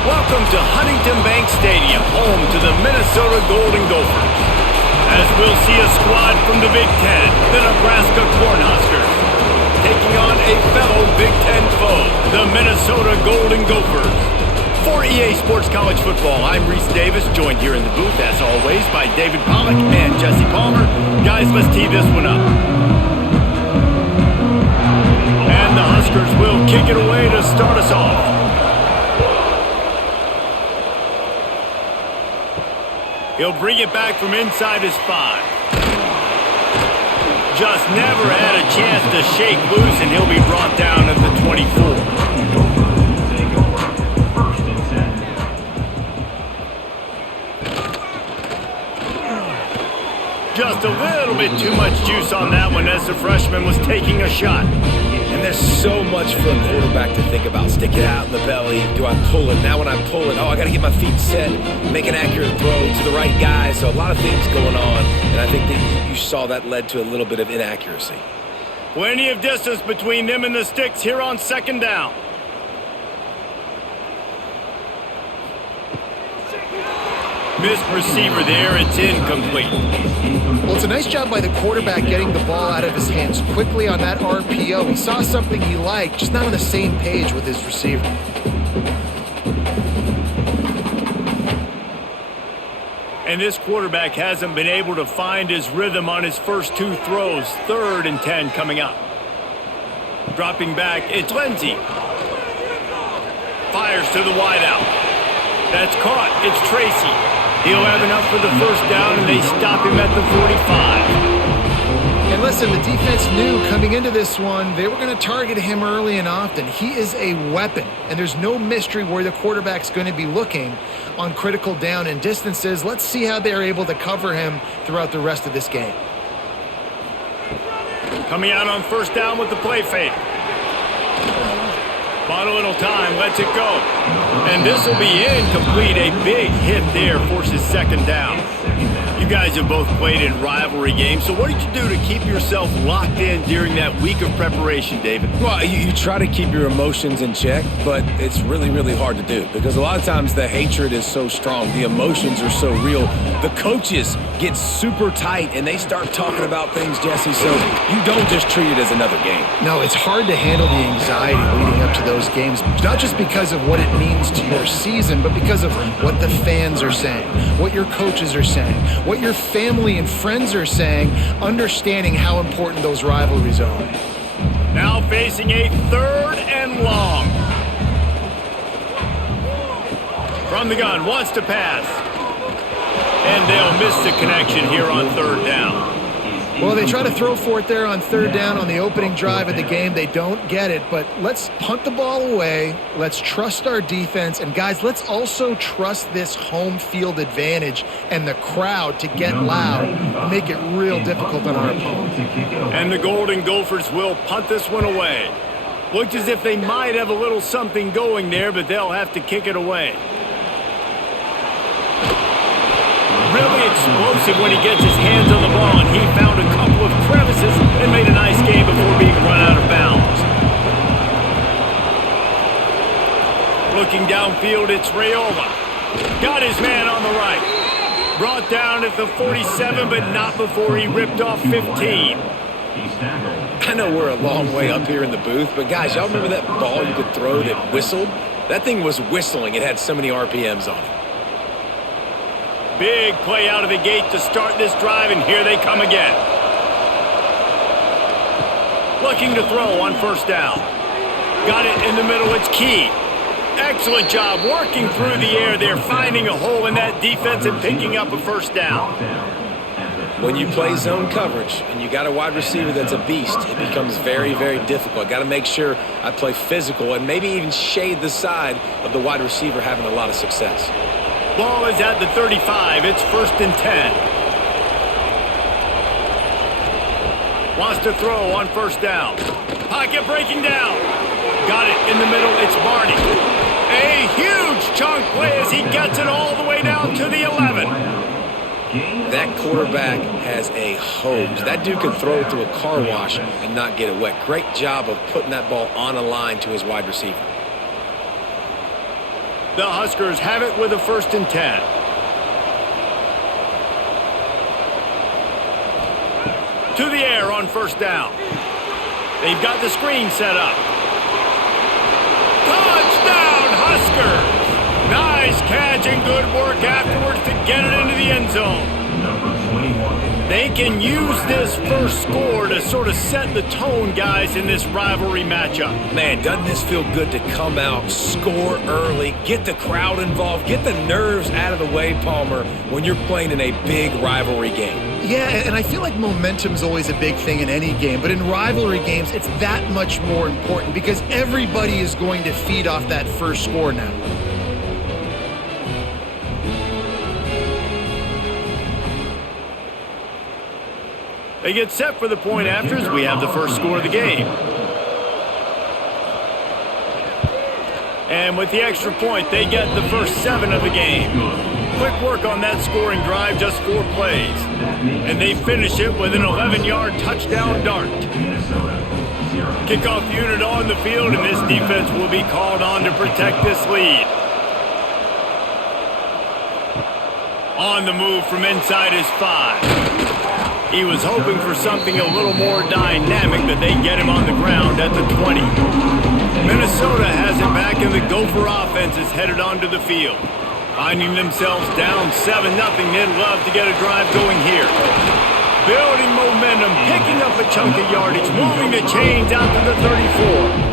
Welcome to Huntington Bank Stadium, home to the Minnesota Golden Gophers. As we'll see a squad from the Big Ten, the Nebraska Cornhuskers, taking on a fellow Big Ten foe, the Minnesota Golden Gophers. For EA Sports College Football, I'm Reese Davis, joined here in the booth, as always, by David Pollack and Jesse Palmer. Guys, let's tee this one up. And the Huskers will kick it away to start us off. He'll bring it back from inside his 5. Just never had a chance to shake loose, and he'll be brought down at the 24. Just a little bit too much juice on that one as the freshman was taking a shot. And there's so much for a quarterback to think about. Stick it out in the belly. Do I pull it? Now when I pull it, I got to get my feet set, make an accurate throw to the right guy. So a lot of things going on, and I think that you saw that led to a little bit of inaccuracy. Plenty of distance between them and the sticks here on second down. Missed receiver there. It's incomplete. Well, it's a nice job by the quarterback getting the ball out of his hands quickly on that RPO. He saw something he liked, just not on the same page with his receiver. And this quarterback hasn't been able to find his rhythm on his first 2 throws. 3rd and 10 coming up. Dropping back, it's Lindsey. Fires to the wideout. That's caught. It's Tracy. He'll have enough for the first down, and they stop him at the 45. And listen, the defense knew coming into this one, they were going to target him early and often. He is a weapon, and there's no mystery where the quarterback's going to be looking on critical down and distances. Let's see how they're able to cover him throughout the rest of this game. Coming out on first down with the play fake. Bought a little time, lets it go. And this will be incomplete. A big hit there forces second down. You guys have both played in rivalry games, so what did you do to keep yourself locked in during that week of preparation, David? Well, you try to keep your emotions in check, but it's really, really hard to do because a lot of times the hatred is so strong. The emotions are so real. The coaches get super tight, and they start talking about things, Jesse, so you don't just treat it as another game. No, it's hard to handle the anxiety leading up to those games, not just because of what it means to your season, but because of what the fans are saying, what your coaches are saying, what your family and friends are saying, understanding how important those rivalries are. Now facing a 3rd and long. From the gun, wants to pass. And they'll miss the connection here on 3rd down. Well, they try to throw for it there on 3rd down on the opening drive of the game. They don't get it, but let's punt the ball away. Let's trust our defense. And, guys, let's also trust this home field advantage and the crowd to get loud and make it real difficult on our opponent. And the Golden Gophers will punt this one away. Looks as if they might have a little something going there, but they'll have to kick it away. Really explosive when he gets his hands on the ball, and he found a couple of crevices and made a nice game before being run out of bounds. Looking downfield, it's Raiola. Got his man on the right. Brought down at the 47, but not before he ripped off 15. I know we're a long way up here in the booth, but guys, y'all remember that ball you could throw that whistled? That thing was whistling. It had so many RPMs on it. Big play out of the gate to start this drive, and here they come again. Looking to throw on first down. Got it in the middle, it's Key. Excellent job working through the air there, finding a hole in that defense and picking up a first down. When you play zone coverage and you got a wide receiver that's a beast, it becomes very, very difficult. Got to make sure I play physical and maybe even shade the side of the wide receiver having a lot of success. Ball is at the 35. It's 1st and 10. Wants to throw on first down. Pocket breaking down. Got it in the middle. It's Barney. A huge chunk play as he gets it all the way down to the 11. That quarterback has a hose. That dude can throw it through a car wash and not get it wet. Great job of putting that ball on a line to his wide receiver. The Huskers have it with a 1st and 10. To the air on 1st down. They've got the screen set up. Touchdown, Huskers! Nice catch and good work afterwards to get it into the end zone. They can use this first score to sort of set the tone, guys, in this rivalry matchup. Man, doesn't this feel good to come out, score early, get the crowd involved, get the nerves out of the way, Palmer, when you're playing in a big rivalry game? Yeah, and I feel like momentum is always a big thing in any game, but in rivalry games, it's that much more important because everybody is going to feed off that first score now. They get set for the point after as we have the first score of the game. And with the extra point, they get the first 7 of the game. Quick work on that scoring drive, just 4 plays. And they finish it with an 11-yard touchdown dart. Kickoff unit on the field, and this defense will be called on to protect this lead. On the move from inside his 5. He was hoping for something a little more dynamic, but they get him on the ground at the 20. Minnesota has it back, and the Gopher offense is headed onto the field. Finding themselves down 7-0, they'd love to get a drive going here. Building momentum, picking up a chunk of yardage, moving the chains out to the 34.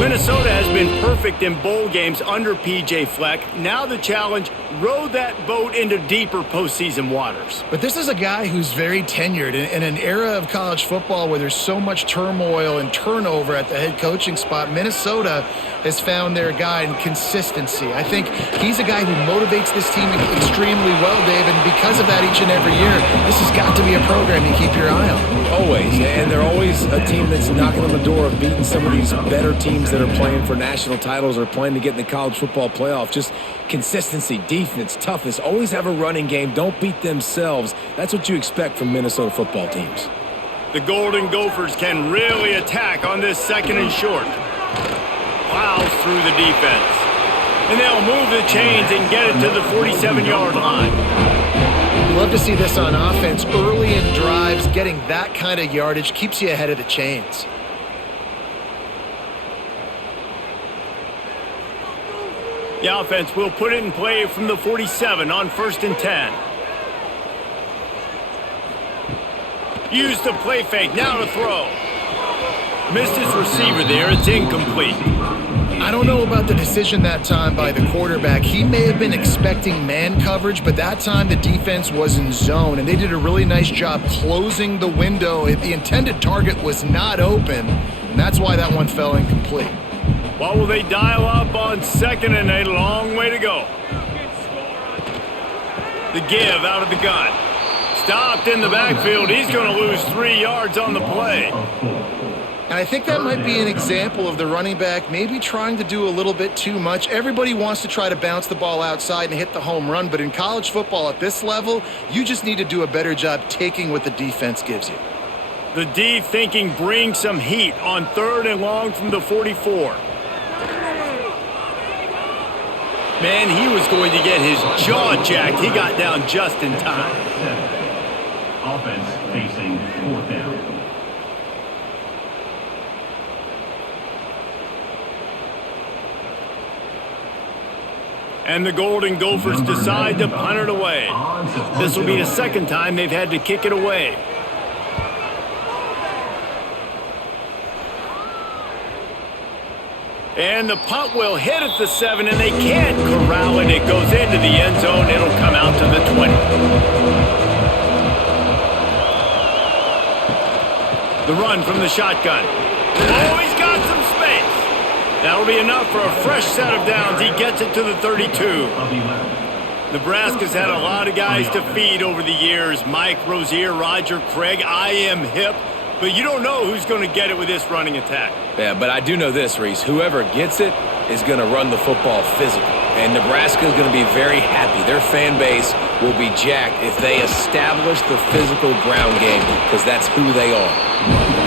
Minnesota has been perfect in bowl games under P.J. Fleck. Now the challenge, row that boat into deeper postseason waters. But this is a guy who's very tenured in an era of college football where there's so much turmoil and turnover at the head coaching spot. Minnesota has found their guy in consistency. I think he's a guy who motivates this team extremely well, Dave, and because of that each and every year, this has got to be a program you keep your eye on. Always, and they're always a team that's knocking on the door of beating some of these better teams that are playing for national titles or playing to get in the college football playoff. Just consistency, defense, toughness, always have a running game, don't beat themselves. That's what you expect from Minnesota football teams. The Golden Gophers can really attack on this 2nd and short. Plows through the defense. And they'll move the chains and get it to the 47-yard line. Love to see this on offense. Early in drives, getting that kind of yardage keeps you ahead of the chains. The offense will put it in play from the 47 on 1st and 10. Use the play fake, now to throw. Missed his receiver there, it's incomplete. I don't know about the decision that time by the quarterback. He may have been expecting man coverage, but that time the defense was in zone, and they did a really nice job closing the window. The intended target was not open, and that's why that one fell incomplete. What will they dial up on 2nd and a long way to go? The give out of the gun. Stopped in the backfield. He's going to lose 3 yards on the play. And I think that might be an example of the running back maybe trying to do a little bit too much. Everybody wants to try to bounce the ball outside and hit the home run, but in college football at this level, you just need to do a better job taking what the defense gives you. The D thinking bring some heat on 3rd and long from the 44. Man, he was going to get his jaw jacked. He got down just in time. Offense facing 4th down. And the Golden Gophers decide to punt it away. This will be the 2nd time they've had to kick it away. And the punt will hit at the 7, and they can't corral it. It goes into the end zone. It'll come out to the 20. The run from the shotgun. Oh, he's got some space. That'll be enough for a fresh set of downs. He gets it to the 32. Nebraska's had a lot of guys to feed over the years. Mike Rozier, Roger Craig, I am hip. But you don't know who's going to get it with this running attack. Yeah, but I do know this, Reese. Whoever gets it is going to run the football physical. And Nebraska is going to be very happy. Their fan base will be jacked if they establish the physical ground game, because that's who they are.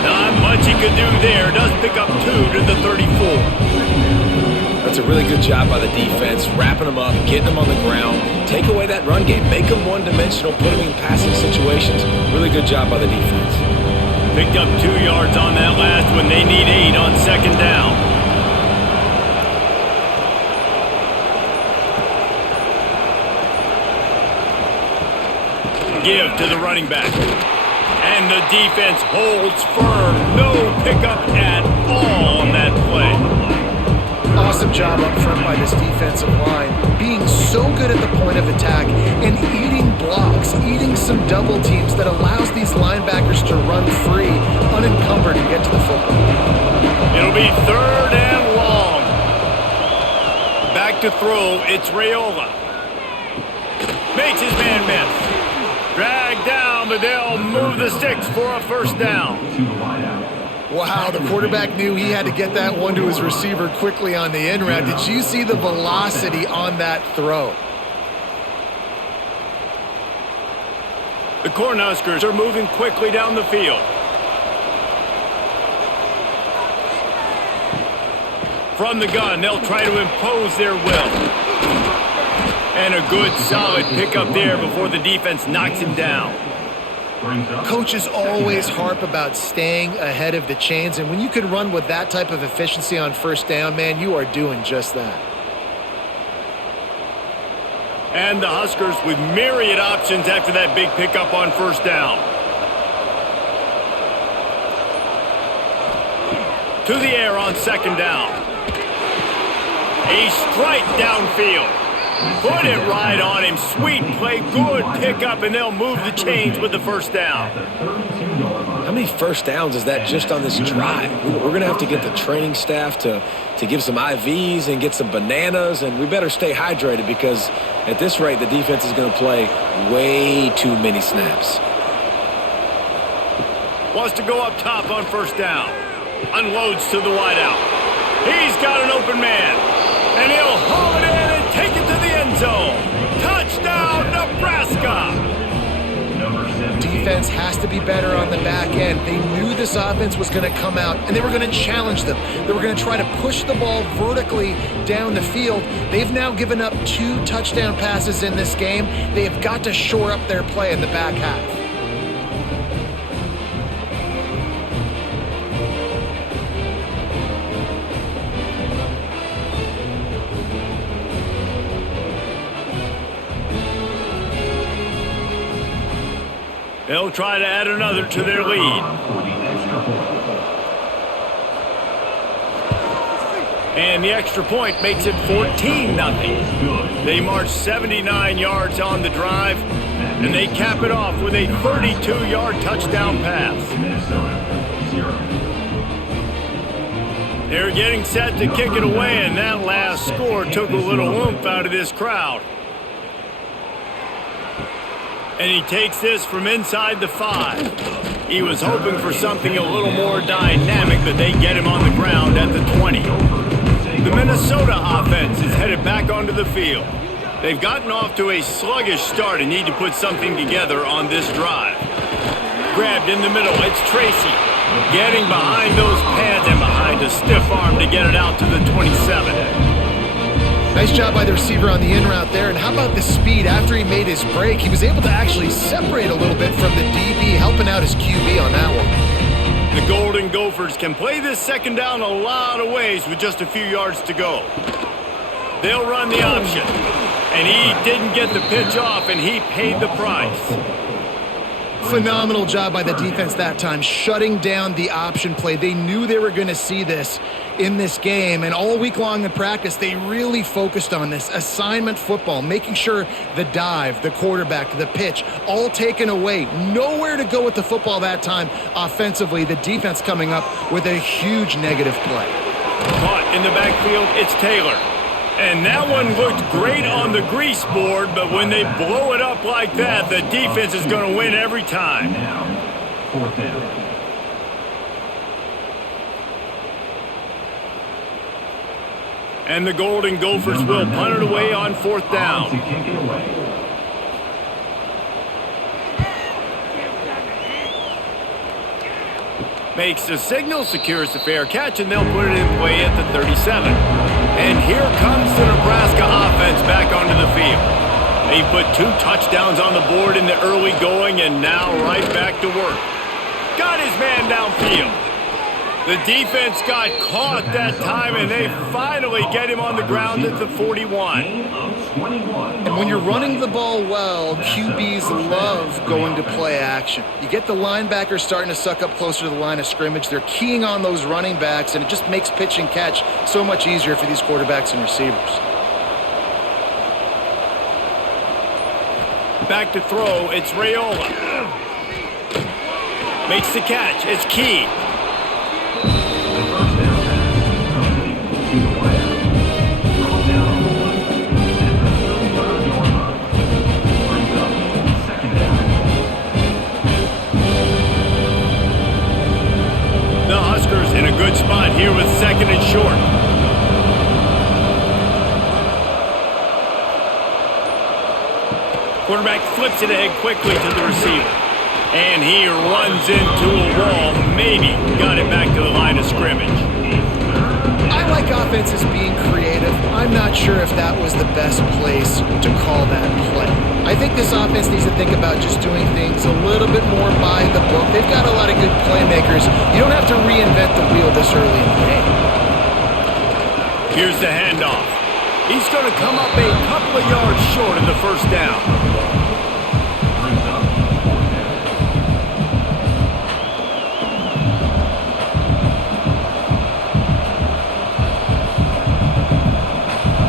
Not much he could do there. Does pick up 2 to the 34. That's a really good job by the defense, wrapping them up, getting them on the ground, take away that run game, make them one-dimensional, put them in passing situations. Really good job by the defense. Picked up 2 yards on that last one. They need 8 on second down. Give to the running back. And the defense holds firm. No pickup at all on that play. Awesome job up front by this defensive line, being so good at the point of attack and eating blocks, eating some double teams that allows these linebackers to run free, unencumbered, and get to the football. It'll be 3rd and long. Back to throw, it's Raiola. Makes his man miss. Dragged down, but they'll move the sticks for a first down. Wow, the quarterback knew he had to get that one to his receiver quickly on the in route. Did you see the velocity on that throw? The Cornhuskers are moving quickly down the field. From the gun, they'll try to impose their will. And a good, solid pickup there before the defense knocks him down. Coaches always harp about staying ahead of the chains, and when you can run with that type of efficiency on first down, man, you are doing just that. And the Huskers with myriad options after that big pickup on first down. To the air on second down. A strike downfield. Put it right on him. Sweet play, good pickup, and they'll move the chains with the first down. How many first downs is that just on this drive? We're going to have to get the training staff to give some IVs and get some bananas, and we better stay hydrated because at this rate, the defense is going to play way too many snaps. Wants to go up top on first down. Unloads to the wideout. He's got an open man, and he'll haul it in and take it to the end zone. Touchdown, Nebraska! Defense has to be better on the back end. They knew this offense was going to come out, and they were going to challenge them. They were going to try to push the ball vertically down the field. They've now given up 2 touchdown passes in this game. They have got to shore up their play in the back half. They'll try to add another to their lead. And the extra point makes it 14-0. They march 79 yards on the drive, and they cap it off with a 32-yard touchdown pass. They're getting set to kick it away, and that last score took a little oomph out of this crowd. And he takes this from inside the 5. He was hoping for something a little more dynamic, but they get him on the ground at the 20. The Minnesota offense is headed back onto the field. They've gotten off to a sluggish start and need to put something together on this drive. Grabbed in the middle, it's Tracy. Getting behind those pads and behind a stiff arm to get it out to the 27. Nice job by the receiver on the in route there. And how about the speed? After he made his break, he was able to actually separate a little bit from the DB, helping out his QB on that one. The Golden Gophers can play this second down a lot of ways with just a few yards to go. They'll run the option. And he didn't get the pitch off, and he paid the price. Phenomenal job by the defense that time, shutting down the option play. They knew they were going to see this in this game, and all week long in practice, they really focused on this assignment football, making sure the dive, the quarterback, the pitch, all taken away. Nowhere to go with the football that time offensively. The defense coming up with a huge negative play. Caught in the backfield, it's Taylor. And that one looked great on the grease board, but when they blow it up like that, the defense is going to win every time. Now, 4th down. And the Golden Gophers will punt it away on 4th down. To kick it away. Makes the signal, secures the fair catch, and they'll put it in play at the 37. And here comes the Nebraska offense back onto the field. They put 2 touchdowns on the board in the early going and now right back to work. Got his man downfield. The defense got caught that time, and they finally get him on the ground at the 41. And when you're running the ball well, QBs love going to play action. You get the linebackers starting to suck up closer to the line of scrimmage. They're keying on those running backs, and it just makes pitch and catch so much easier for these quarterbacks and receivers. Back to throw, it's Raiola. Makes the catch, it's Key. The Huskers in a good spot here with 2nd and short. Quarterback flips it ahead quickly to the receiver. And he runs into a wall. Maybe got it back to the line of scrimmage. I like offenses being creative. I'm not sure if that was the best place to call that play. I think this offense needs to think about just doing things a little bit more by the book. They've got a lot of good playmakers. You don't have to reinvent the wheel this early in the game. Here's the handoff. He's going to come up a couple of yards short of the first down.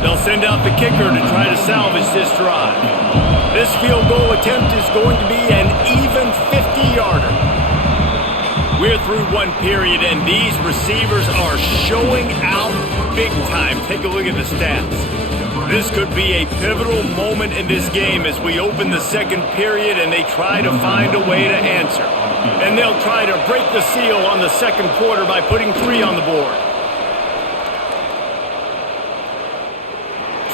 They'll send out the kicker to try to salvage this drive. This field goal attempt is going to be an even 50-yarder. We're through one period, and these receivers are showing out big time. Take a look at the stats. This could be a pivotal moment in this game as we open the 2nd period and they try to find a way to answer. And they'll try to break the seal on the 2nd quarter by putting 3 on the board.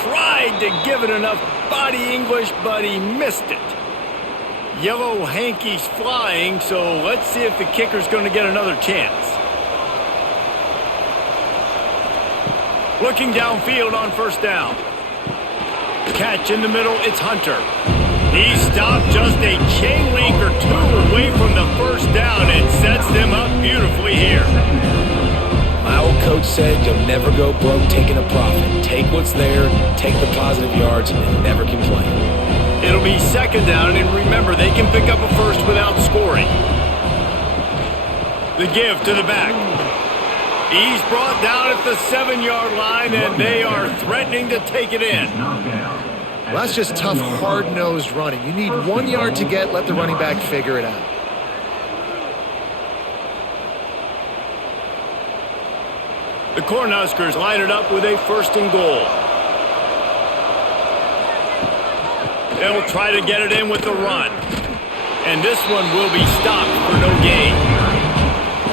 Tried to give it enough body English, but he missed it. Yellow hankies flying, so let's see if the kicker's going to get another chance. Looking downfield on first down. Catch in the middle, it's Hunter. He stopped just a chain link or 2 away from the first down and sets them up beautifully here. My old coach said you'll never go broke taking a profit. Take what's there, take the positive yards, and never complain. It'll be 2nd down, and remember, they can pick up a first without scoring. The give to the back. He's brought down at the 7-yard line, and they are threatening to take it in. Well, that's just tough, hard-nosed running. You need 1 yard to get, let the running back figure it out. The Cornhuskers line it up with a 1st and goal. They'll try to get it in with the run. And this one will be stopped for no gain.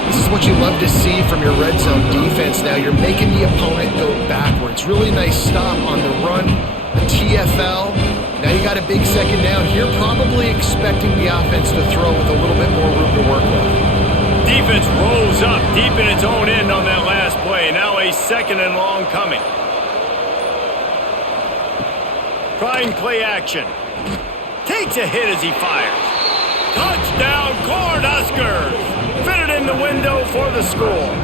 This is what you love to see from your red zone defense now. You're making the opponent go backwards. Really nice stop on the run, a TFL. Now you got a big 2nd down here, probably expecting the offense to throw with a little bit more room to work with. Defense rolls up deep in its own end on that last play. Now a 2nd and long coming. Trying play action. Takes a hit as he fires. Touchdown, Cornhuskers! Fitted in the window for the score.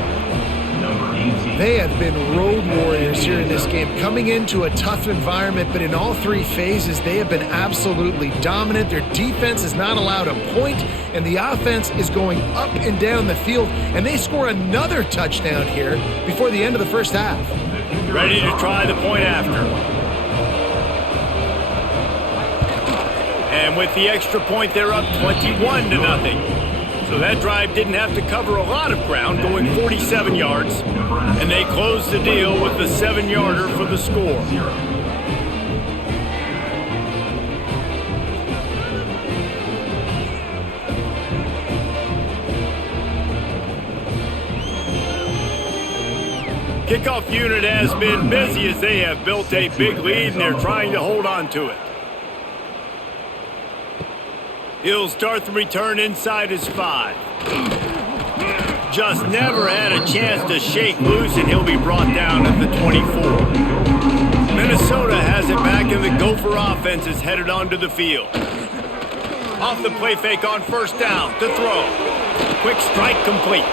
They have been road warriors here in this game, coming into a tough environment, but in all 3 phases, they have been absolutely dominant. Their defense is not allowed a point, and the offense is going up and down the field, and they score another touchdown here before the end of the first half. Ready to try the point after. And with the extra point, they're up 21-0. So that drive didn't have to cover a lot of ground, going 47 yards. And they closed the deal with the 7-yarder for the score. Kickoff unit has been busy as they have built a big lead and they're trying to hold on to it. He'll start the return inside his 5. just never had a chance to shake loose, and he'll be brought down at the 24. Minnesota has it back, and the Gopher offense is headed onto the field. Off the play fake on first down to throw. Quick strike complete.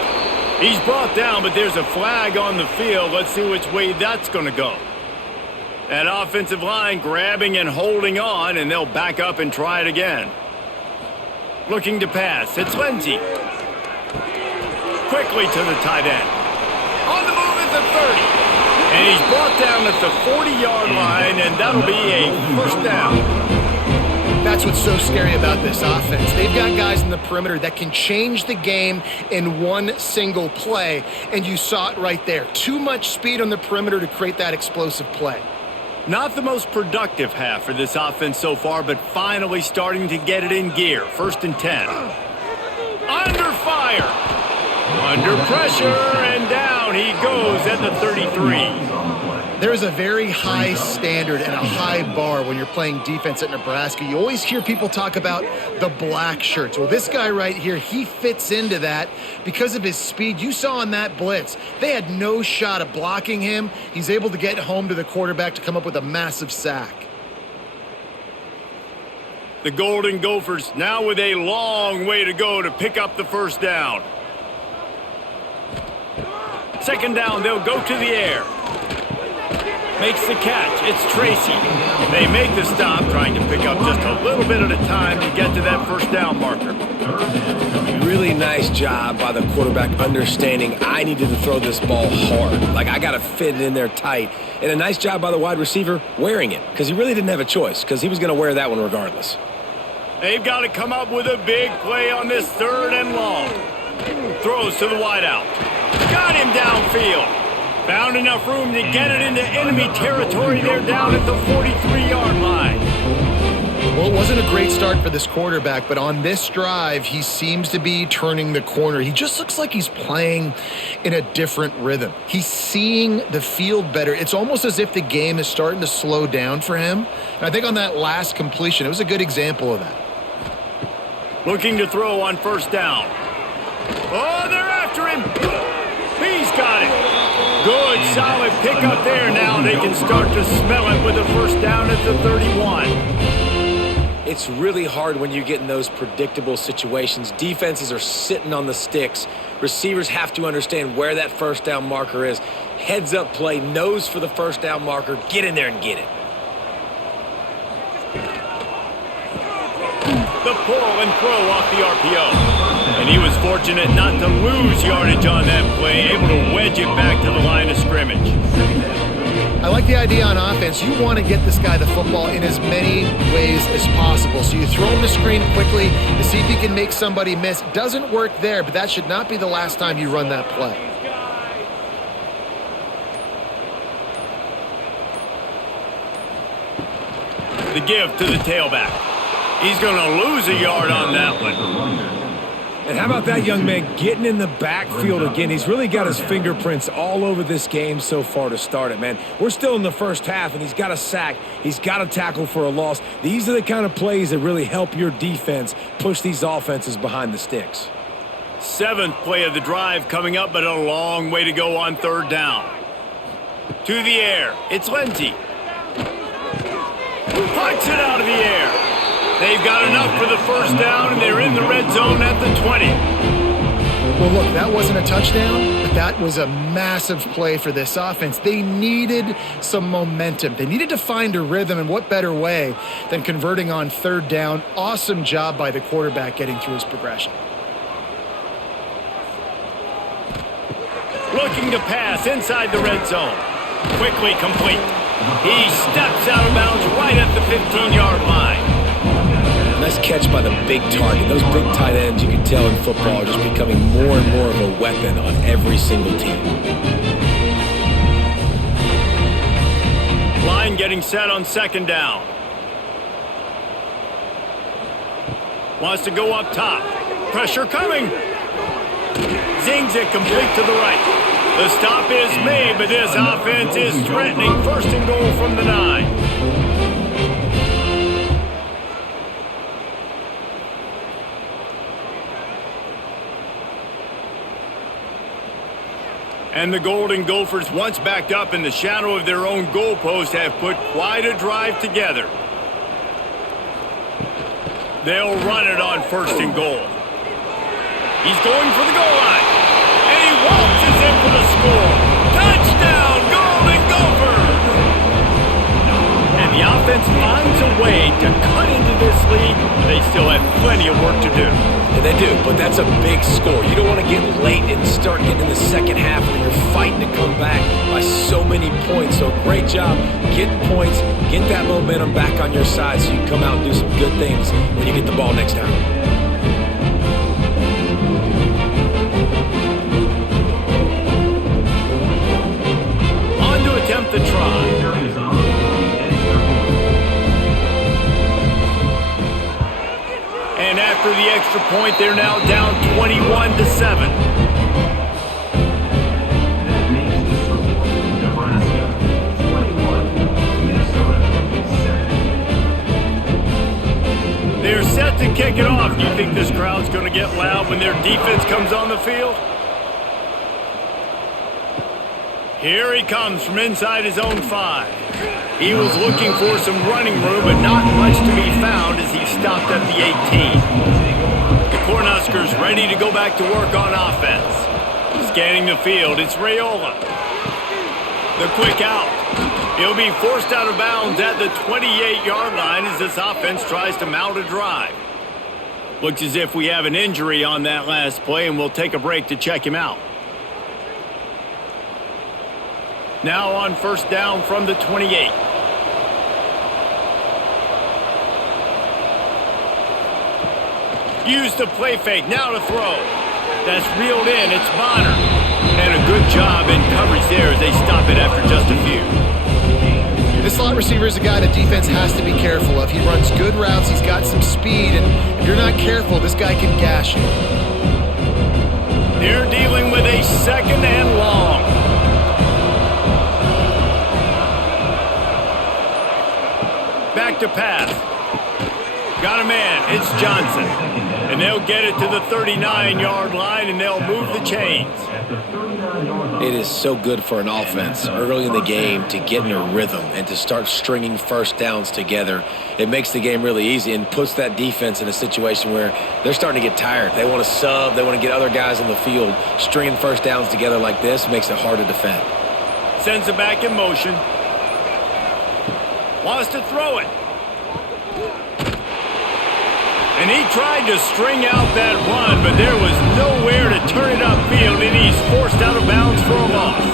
He's brought down, but there's a flag on the field. Let's see which way that's going to go. That offensive line grabbing and holding on, and they'll back up and try it again. Looking to pass. It's Lindsey. Quickly to the tight end. On the move at the 30. And he's brought down at the 40-yard line, and that'll be a first down. That's what's so scary about this offense. They've got guys in the perimeter that can change the game in one single play, and you saw it right there. Too much speed on the perimeter to create that explosive play. Not the most productive half for this offense so far, but finally starting to get it in gear. 1st and 10. Under fire. Under pressure, and down he goes at the 33. There is a very high standard and a high bar when you're playing defense at Nebraska. You always hear people talk about the black shirts. Well, this guy right here, he fits into that because of his speed. You saw on that blitz, they had no shot of blocking him. He's able to get home to the quarterback to come up with a massive sack. The Golden Gophers now with a long way to go to pick up the first down. 2nd down, they'll go to the air. Makes the catch. It's Tracy. They make the stop, trying to pick up just a little bit at a time to get to that first down marker. Really nice job by the quarterback understanding I needed to throw this ball hard. Like, I got to fit it in there tight. And a nice job by the wide receiver wearing it, because he really didn't have a choice, because he was going to wear that one regardless. They've got to come up with a big play on this 3rd and long. Throws to the wideout. Got him downfield. Found enough room to get it into enemy territory. They're down at the 43-yard line. Well, it wasn't a great start for this quarterback, but on this drive, he seems to be turning the corner. He just looks like he's playing in a different rhythm. He's seeing the field better. It's almost as if the game is starting to slow down for him. And I think on that last completion, it was a good example of that. Looking to throw on first down. Oh, they're after him. He's got it. Good, solid pickup there. Now they can start to smell it with a first down at the 31. It's really hard when you get in those predictable situations. Defenses are sitting on the sticks. Receivers have to understand where that first down marker is. Heads up play, nose for the first down marker. Get in there and get it. The pull and throw off the RPO. And he was fortunate not to lose yardage on that play, able to wedge it back to the line of scrimmage. I like the idea on offense. You want to get this guy the football in as many ways as possible. So you throw him the screen quickly to see if he can make somebody miss. Doesn't work there, but that should not be the last time you run that play. The give to the tailback. He's going to lose a yard on that one. And how about that young man getting in the backfield again? He's really got his fingerprints all over this game so far to start it, man. We're still in the first half, and he's got a sack. He's got a tackle for a loss. These are the kind of plays that really help your defense push these offenses behind the sticks. 7th play of the drive coming up, but a long way to go on 3rd down. To the air. It's Lindsey. Punts it out of the air. They've got enough for the first down, and they're in the red zone at the 20. Well, look, that wasn't a touchdown, but that was a massive play for this offense. They needed some momentum. They needed to find a rhythm, and what better way than converting on 3rd down. Awesome job by the quarterback getting through his progression. Looking to pass inside the red zone. Quickly complete. He steps out of bounds right at the 15-yard line. Nice catch by the big target. Those big tight ends, you can tell in football, are just becoming more and more of a weapon on every single team. Line getting set on 2nd down. Wants to go up top. Pressure coming. Zings it complete to the right. The stop is made, but this offense is threatening 1st and goal from the 9. And the Golden Gophers, once backed up in the shadow of their own goalpost, have put quite a drive together. They'll run it on 1st and goal. He's going for the goal line. And he waltzes in for the score. Touchdown, Golden Gophers! And the offense finds a way to cut into this lead, but they still have plenty of work to do. And they do, but that's a big score. You don't want to get late and start getting in the second half where you're fighting to come back by so many points. So great job getting points, get that momentum back on your side so you can come out and do some good things when you get the ball next time. On to attempt the try. And after the extra point, they're now down 21-7. That makes the score Nebraska 21, Minnesota 7. They're set to kick it off. Do you think this crowd's going to get loud when their defense comes on the field? Here he comes from inside his own 5. He was looking for some running room, but not much to be found as he stopped at the 18. The Cornhuskers ready to go back to work on offense. Scanning the field, it's Raiola. The quick out. He'll be forced out of bounds at the 28-yard line as this offense tries to mount a drive. Looks as if we have an injury on that last play, and we'll take a break to check him out. Now on 1st down from the 28. Use the play fake, now to throw. That's reeled in, it's Bonner. And a good job in coverage there as they stop it after just a few. This slot receiver is a guy the defense has to be careful of. He runs good routes, he's got some speed, and if you're not careful, this guy can gash you. They're dealing with a 2nd and long. Back to pass. Got a man. It's Johnson. And they'll get it to the 39-yard line, and they'll move the chains. It is so good for an offense early in the game to get in a rhythm and to start stringing 1st downs together. It makes the game really easy and puts that defense in a situation where they're starting to get tired. They want to sub. They want to get other guys in the field. Stringing 1st downs together like this makes it hard to defend. Sends it back in motion. Wants to throw it. And he tried to string out that run, but there was nowhere to turn it upfield, and he's forced out of bounds for a loss.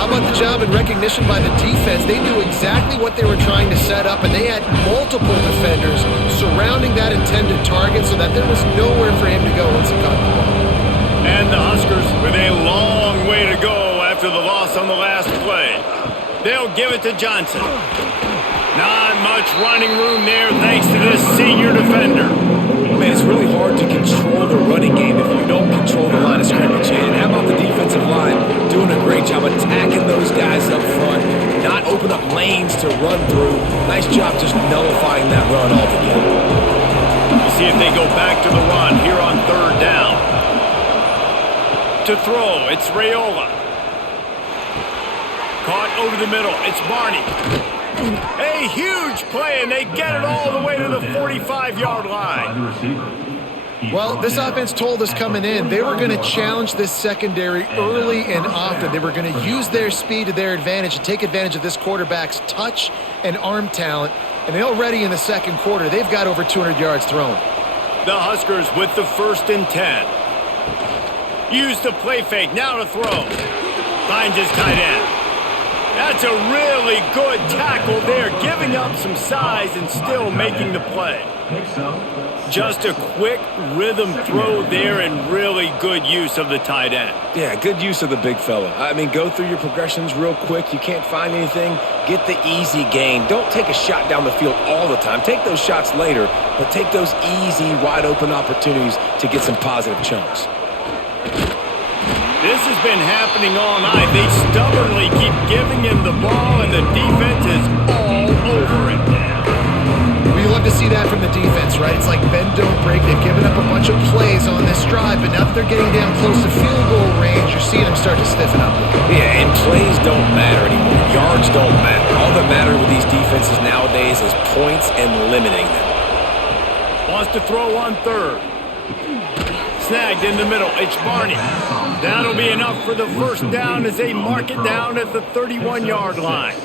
How about the job and recognition by the defense? They knew exactly what they were trying to set up, and they had multiple defenders surrounding that intended target so that there was nowhere for him to go once he caught the ball. And the Huskers with a long way to go after the loss on the last play. They'll give it to Johnson. Not much running room there thanks to this senior defender. Man, it's really hard to control the running game if you don't control the line of scrimmage. And how about the defensive line doing a great job attacking those guys up front, not open up lanes to run through. Nice job just nullifying that run altogether. We'll see if they go back to the run here on 3rd down. To throw, it's Raiola. Caught over the middle, it's Barney. A huge play, and they get it all the way to the 45-yard line. Well, this offense told us coming in they were going to challenge this secondary early and often. They were going to use their speed to their advantage and take advantage of this quarterback's touch and arm talent. And already in the 2nd quarter, they've got over 200 yards thrown. The Huskers with the 1st and 10. Use the play fake, now to throw. Finds his tight end. That's a really good tackle there, giving up some size and still making the play. Just a quick rhythm throw there and really good use of the tight end. Yeah, good use of the big fella. I mean, go through your progressions real quick. You can't find anything. Get the easy gain. Don't take a shot down the field all the time. Take those shots later, but take those easy, wide-open opportunities to get some positive chunks. This has been happening all night. They stubbornly keep giving him the ball, and the defense is all over it. We love to see that from the defense, right? It's like bend, don't break. They've given up a bunch of plays on this drive, but now that they're getting down close to field goal range, range, you're seeing him start to stiffen up. Yeah, and plays don't matter anymore. Yards don't matter. All that matters with these defenses nowadays is points and limiting them. Wants to throw on third. Snagged in the middle. It's Barney. That'll be enough for the first down as they mark it down at the 31-yard line.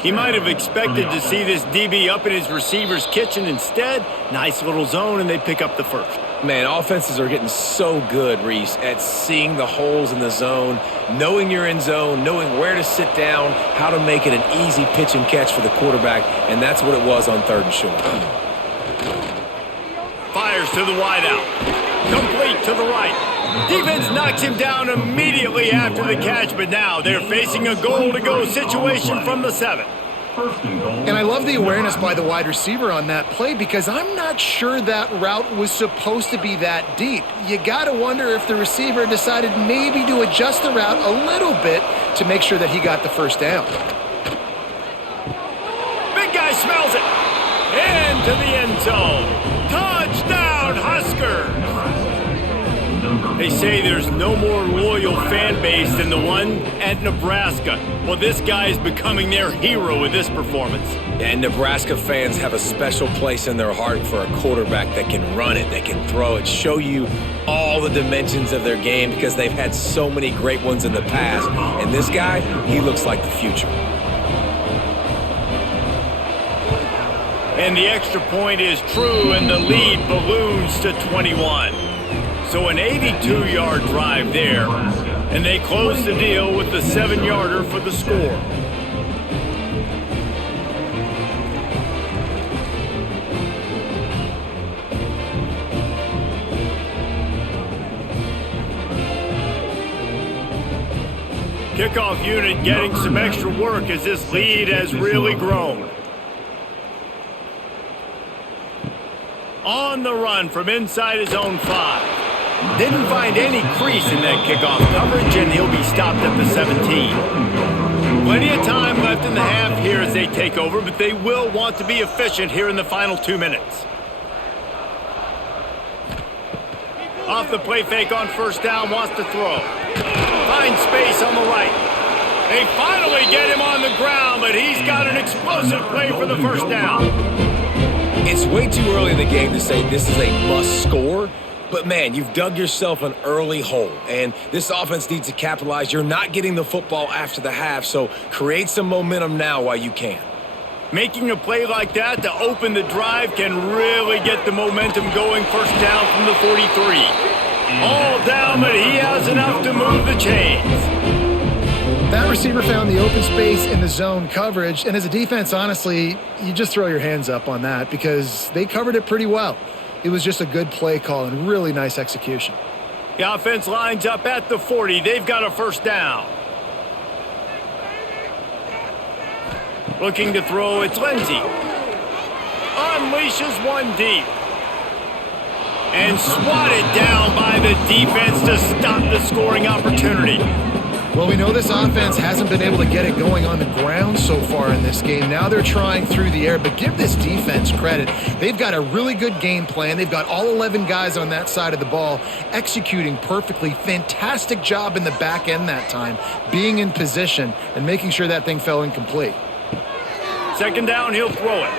He might have expected to see this DB up in his receiver's kitchen. Instead, nice little zone, and they pick up the first. Man, offenses are getting so good, Reese, at seeing the holes in the zone, knowing you're in zone, knowing where to sit down, how to make it an easy pitch and catch for the quarterback, and that's what it was on third and short. Fires to the wideout. Complete to the right. Defense knocks him down immediately after the catch, but now they're facing a goal-to-go situation from the 7. And I love the awareness by the wide receiver on that play because I'm not sure that route was supposed to be that deep. You got to wonder if the receiver decided maybe to adjust the route a little bit to make sure that he got the first down. Big guy smells it. Into the end zone. Touchdown, Huskers! They say there's no more loyal fan base than the one at Nebraska. Well, this guy is becoming their hero with this performance. And Nebraska fans have a special place in their heart for a quarterback that can run it, that can throw it, show you all the dimensions of their game because they've had so many great ones in the past. And this guy, he looks like the future. And the extra point is true, and the lead balloons to 21. So an 82-yard drive there, and they close the deal with the 7-yarder for the score. Kickoff unit getting some extra work as this lead has really grown. On the run from inside his own 5. Didn't find any crease in that kickoff coverage, and he'll be stopped at the 17. Plenty of time left in the half here as they take over, but they will want to be efficient here in the final 2 minutes. Off the play fake on first down, wants to throw. Finds space on the right. They finally get him on the ground, but he's got an explosive play for the first down. It's way too early in the game to say this is a must score. But, man, you've dug yourself an early hole, and this offense needs to capitalize. You're not getting the football after the half, so create some momentum now while you can. Making a play like that to open the drive can really get the momentum going. First down from the 43. All down, but he has enough to move the chains. That receiver found the open space in the zone coverage, and as a defense, honestly, you just throw your hands up on that because they covered it pretty well. It was just a good play call and really nice execution. The offense lines up at the 40. They've got a first down. Looking to throw, it's Lindsey. Unleashes one deep. And swatted down by the defense to stop the scoring opportunity. Well, we know this offense hasn't been able to get it going on the ground so far in this game. Now they're trying through the air, but give this defense credit. They've got a really good game plan. They've got all 11 guys on that side of the ball executing perfectly. Fantastic job in the back end that time, being in position and making sure that thing fell incomplete. Second down, he'll throw it.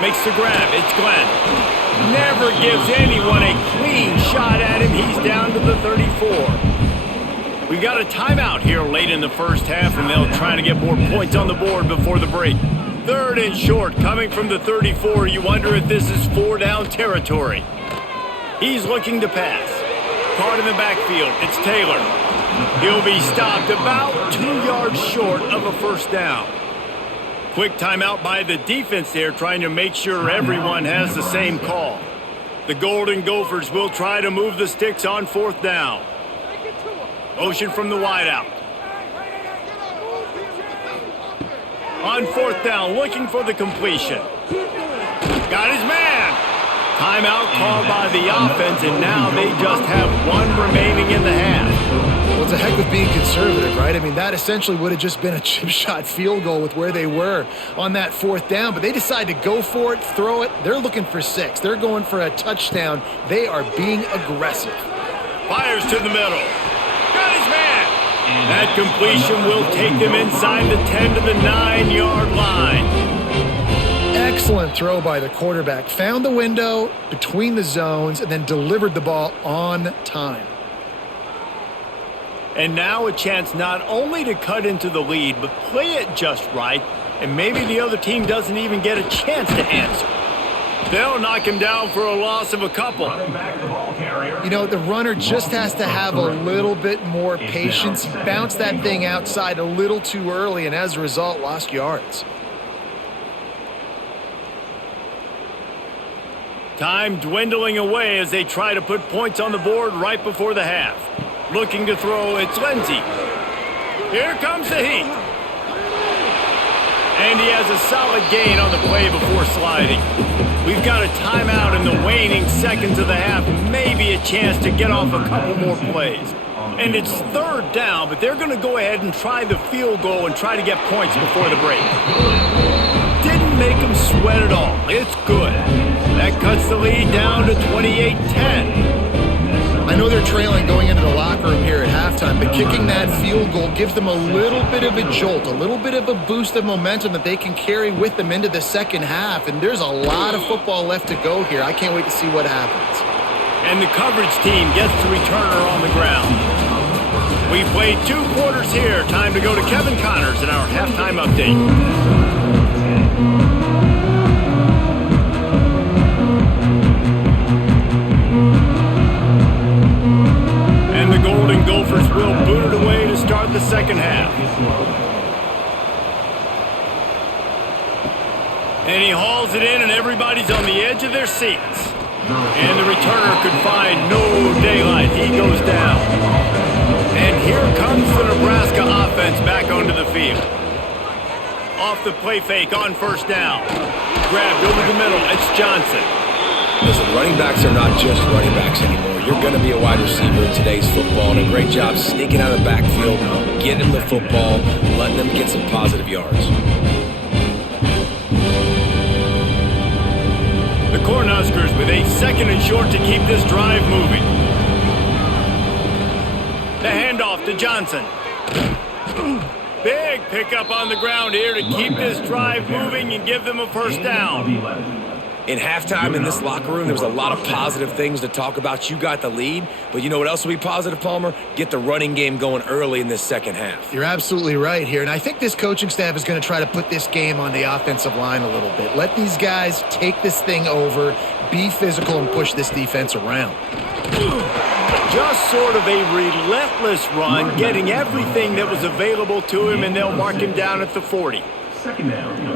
Makes the grab. It's Glenn. Never gives anyone a clean shot at him. He's down to the 34. We've got a timeout here late in the first half, and they'll try to get more points on the board before the break. Third and short, coming from the 34. You wonder if this is 4-down territory. He's looking to pass. Caught in the backfield. It's Taylor. He'll be stopped about 2 yards short of a first down. Quick timeout by the defense there, trying to make sure everyone has the same call. The Golden Gophers will try to move the sticks on fourth down. Motion from the wideout. On fourth down, looking for the completion. Got his man. Timeout called by the offense, and now they just have one remaining in the half. Well, it's a heck of being conservative, right? I mean, that essentially would have just been a chip shot field goal with where they were on that fourth down, but they decide to go for it, throw it. They're looking for 6. They're going for a touchdown. They are being aggressive. Fires to the middle. That completion will take them inside the 10 to the 9-yard line. Excellent throw by the quarterback. Found the window between the zones and then delivered the ball on time. And now a chance not only to cut into the lead, but play it just right, and maybe the other team doesn't even get a chance to answer. They'll knock him down for a loss of a couple. You know, the runner just has to have a little bit more patience. He bounced that thing outside a little too early, and as a result, lost yards. Time dwindling away as they try to put points on the board right before the half. Looking to throw, it's Lindsey. Here comes the heat. And he has a solid gain on the play before sliding. We've got a timeout in the waning seconds of the half. Maybe a chance to get off a couple more plays. And it's third down, but they're going to go ahead and try the field goal and try to get points before the break. Didn't make them sweat at all. It's good. That cuts the lead down to 28-10. I know they're trailing going into the locker room here at halftime, but kicking that field goal gives them a little bit of a jolt, a little bit of a boost of momentum that they can carry with them into the second half, and there's a lot of football left to go here. I can't wait to see what happens. And the coverage team gets the returner on the ground. We've played 2 quarters here. Time to go to Kevin Connors in our halftime update. And the Golden Gophers will boot it away to start the second half. And he hauls it in, and everybody's on the edge of their seats. And the returner could find no daylight. He goes down. And here comes the Nebraska offense back onto the field. Off the play fake on first down. Grabbed over the middle. It's Johnson. Listen, running backs are not just running backs anymore. You're going to be a wide receiver in today's football, and a great job sneaking out of the backfield, getting them the football, letting them get some positive yards. The Cornhuskers with a 2nd and short to keep this drive moving. The handoff to Johnson. Big pickup on the ground here to keep this drive moving and give them a first down. In halftime in this locker room, there was a lot of positive things to talk about. You got the lead, but you know what else will be positive, Palmer? Get the running game going early in this second half. You're absolutely right here, and I think this coaching staff is going to try to put this game on the offensive line a little bit. Let these guys take this thing over, be physical, and push this defense around. Just sort of a relentless run, getting everything that was available to him, and they'll mark him down at the 40.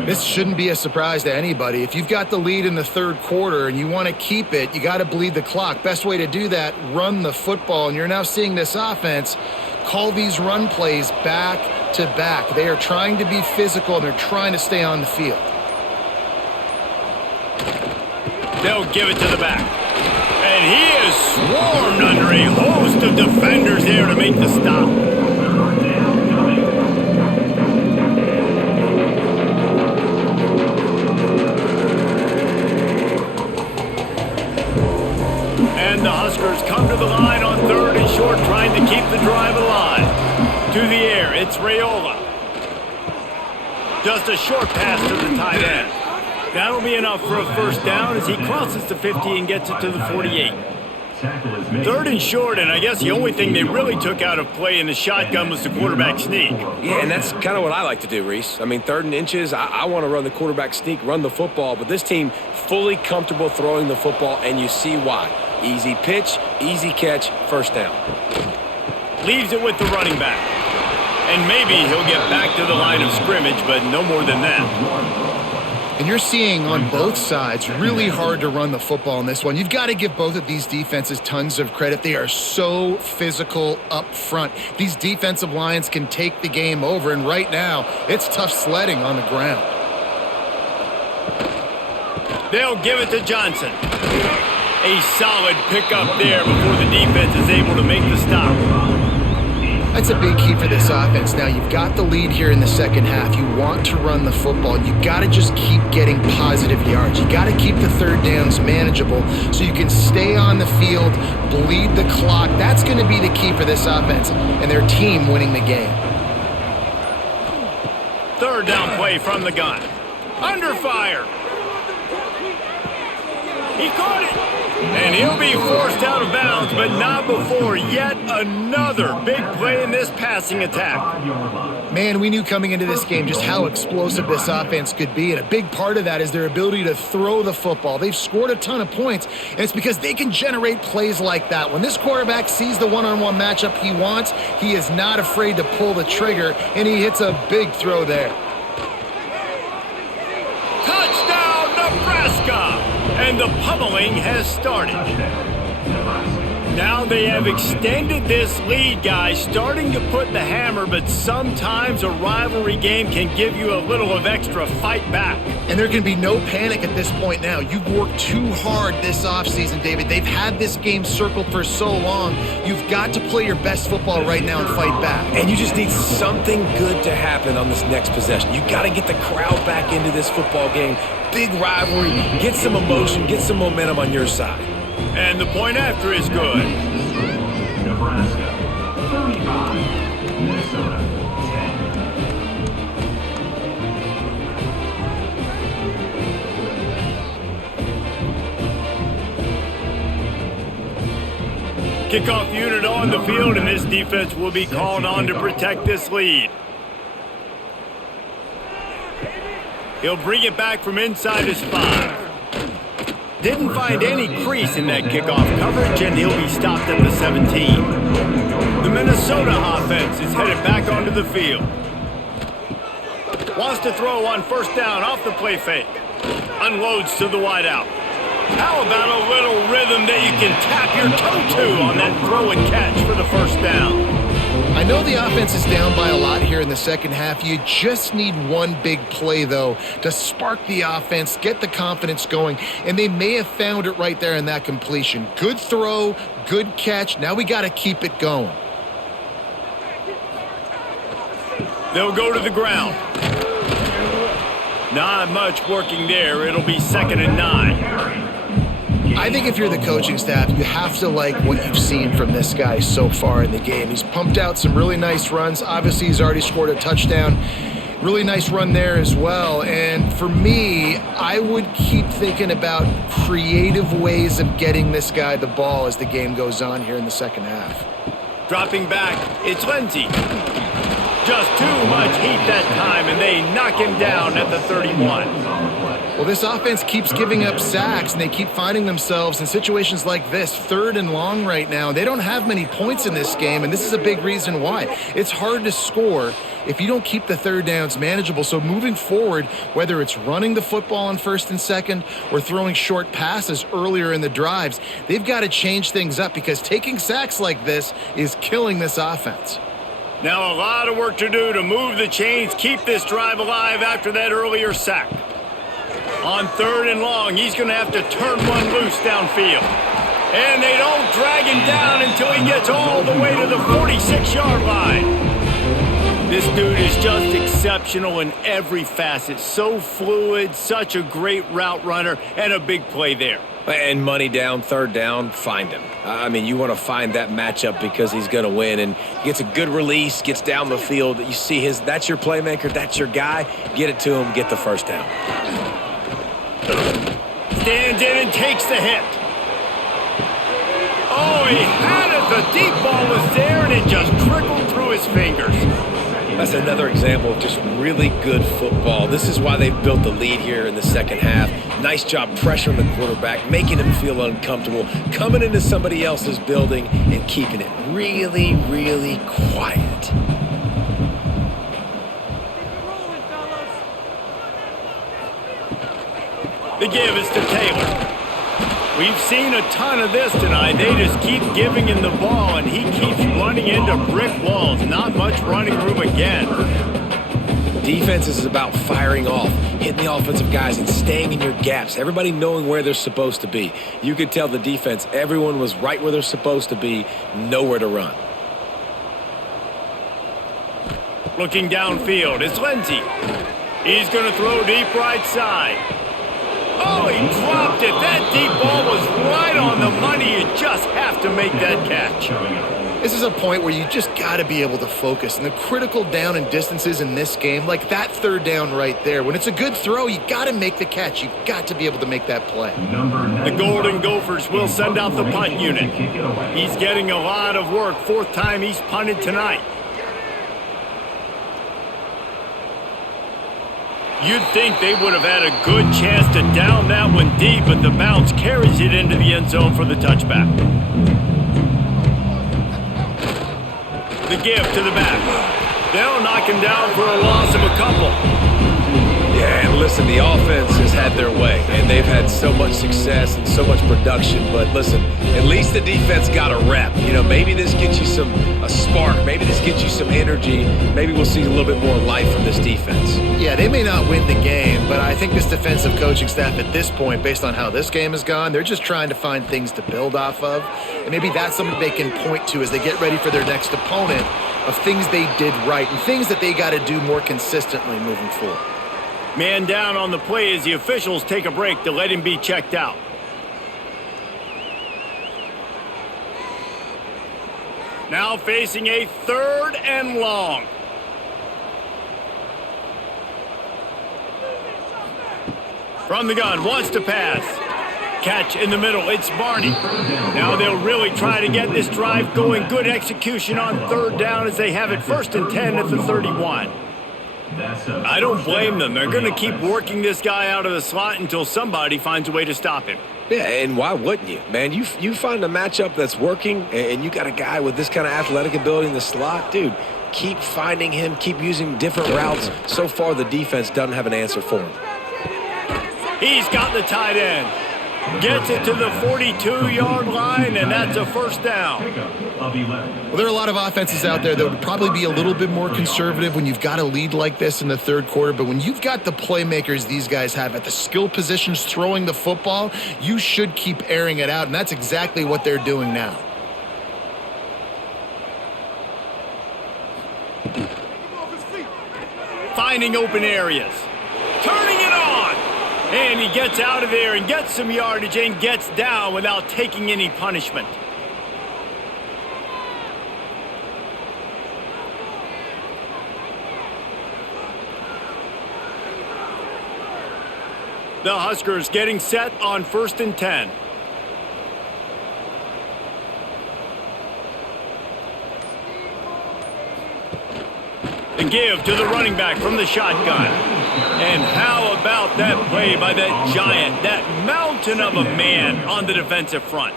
This shouldn't be a surprise to anybody. If you've got the lead in the third quarter and you want to keep it, you got to bleed the clock. Best way to do that, run the football. And you're now seeing this offense call these run plays back to back. They are trying to be physical, and they're trying to stay on the field. They'll give it to the back. And he is swarmed under a host of defenders there to make the stop. And the Huskers come to the line on 3rd and short, trying to keep the drive alive. To the air, it's Raiola. Just a short pass to the tight end. That'll be enough for a first down as he crosses the 50 and gets it to the 48. 3rd and short, and I guess the only thing they really took out of play in the shotgun was the quarterback sneak. Yeah, and that's kind of what I like to do, Reese. I mean, 3rd and inches, I want to run the quarterback sneak, run the football, but this team fully comfortable throwing the football, and you see why. Easy pitch, easy catch, first down. Leaves it with the running back. And maybe he'll get back to the line of scrimmage, but no more than that. And you're seeing on both sides really hard to run the football in this one. You've got to give both of these defenses tons of credit. They are so physical up front. These defensive lines can take the game over, and right now it's tough sledding on the ground. They'll give it to Johnson. A solid pickup there before the defense is able to make the stop. That's a big key for this offense. Now, you've got the lead here in the second half. You want to run the football. You got to just keep getting positive yards. You got to keep the third downs manageable so you can stay on the field, bleed the clock. That's going to be the key for this offense and their team winning the game. Third down play from the gun. Under fire. He caught it. And he'll be forced out of bounds, but not before yet another big play in this passing attack. Man, we knew coming into this game just how explosive this offense could be, and a big part of that is their ability to throw the football. They've scored a ton of points, and it's because they can generate plays like that. When this quarterback sees the one-on-one matchup he wants, he is not afraid to pull the trigger, and he hits a big throw there. Touchdown, Nebraska! And the pummeling has started. Now they have extended this lead, guys, starting to put the hammer, but sometimes a rivalry game can give you a little of extra fight back. And there can be no panic at this point now. You've worked too hard this offseason, David. They've had this game circled for so long. You've got to play your best football right now and fight back. And you just need something good to happen on this next possession. You got to get the crowd back into this football game. Big rivalry, get some emotion, get some momentum on your side. And the point after is good. Nebraska 35, Minnesota 10. Kickoff unit on the field, and this defense will be called on to protect this lead. He'll bring it back from inside his 5. Didn't find any crease in that kickoff coverage, and he'll be stopped at the 17. The Minnesota offense is headed back onto the field. Wants to throw on first down off the play fake. Unloads to the wideout. How about a little rhythm that you can tap your toe to on that throw and catch for the first down? I know the offense is down by a lot here in the second half. You just need one big play, though, to spark the offense, get the confidence going, and they may have found it right there in that completion. Good throw, good catch. Now we got to keep it going. They'll go to the ground. Not much working there. It'll be 2nd and 9. I think if you're the coaching staff, you have to like what you've seen from this guy so far in the game. He's pumped out some really nice runs. Obviously, he's already scored a touchdown. Really nice run there as well. And for me, I would keep thinking about creative ways of getting this guy the ball as the game goes on here in the second half. Dropping back, it's Lindsey. Just too much heat that time, and they knock him down at the 31. Well, this offense keeps giving up sacks, and they keep finding themselves in situations like this, 3rd and long right now. They don't have many points in this game, and this is a big reason why. It's hard to score if you don't keep the third downs manageable. So moving forward, whether it's running the football on 1st and 2nd or throwing short passes earlier in the drives, they've got to change things up because taking sacks like this is killing this offense. Now a lot of work to do to move the chains, keep this drive alive after that earlier sack. On 3rd and long, he's going to have to turn one loose downfield. And they don't drag him down until he gets all the way to the 46-yard line. This dude is just exceptional in every facet. So fluid, such a great route runner, and a big play there. And money down, 3rd down, find him. I mean, you want to find that matchup because he's going to win. And he gets a good release, gets down the field. You see that's your playmaker, that's your guy. Get it to him, get the first down. Stands in and takes the hit. Oh, he had it. The deep ball was there, and it just trickled through his fingers. That's another example of just really good football. This is why they've built the lead here in the second half. Nice job pressuring the quarterback, making him feel uncomfortable, coming into somebody else's building and keeping it really, really quiet. The give is to Taylor. We've seen a ton of this tonight. They just keep giving him the ball, and he keeps running into brick walls. Not much running room again. Defense is about firing off, hitting the offensive guys, and staying in your gaps. Everybody knowing where they're supposed to be. You could tell the defense, everyone was right where they're supposed to be, nowhere to run. Looking downfield, it's Lindsey. He's going to throw deep right side. Oh, he dropped it. That deep ball was right on the money. You just have to make that catch. This is a point where you just got to be able to focus. And the critical down and distances in this game, like that third down right there, when it's a good throw, you got to make the catch. You got to be able to make that play. The Golden Gophers will send out the punt unit. He's getting a lot of work. Fourth time he's punted tonight. You'd think they would have had a good chance to down that one deep, but the bounce carries it into the end zone for the touchback. The give to the back. They'll knock him down for a loss of a couple. Yeah, and listen, the offense has had their way, and they've had so much success and so much production. But listen, at least the defense got a rep. You know, maybe this gets you a spark. Maybe this gets you some energy. Maybe we'll see a little bit more life from this defense. Yeah, they may not win the game, but I think this defensive coaching staff at this point, based on how this game has gone, they're just trying to find things to build off of. And maybe that's something they can point to as they get ready for their next opponent of things they did right and things that they got to do more consistently moving forward. Man down on the play as the officials take a break to let him be checked out. Now facing a 3rd and long. From the gun, wants to pass. Catch in the middle, it's Barney. Now they'll really try to get this drive going. Good execution on 3rd down as they have it 1st and 10 at the 31. I don't blame them. They're going to keep working this guy out of the slot until somebody finds a way to stop him. Yeah, and why wouldn't you? Man, you find a matchup that's working, and you got a guy with this kind of athletic ability in the slot, dude, keep finding him, keep using different routes. So far, the defense doesn't have an answer for him. He's got the tight end. Gets it to the 42-yard line, and that's a 1st down. Well, there are a lot of offenses out there that would probably be a little bit more conservative when you've got a lead like this in the 3rd quarter, but when you've got the playmakers these guys have at the skill positions throwing the football, you should keep airing it out, and that's exactly what they're doing now. Finding open areas. Turning it on. And he gets out of there and gets some yardage and gets down without taking any punishment. The Huskers getting set on 1st and 10. The give to the running back from the shotgun. And how about that play by that giant, that mountain of a man on the defensive front?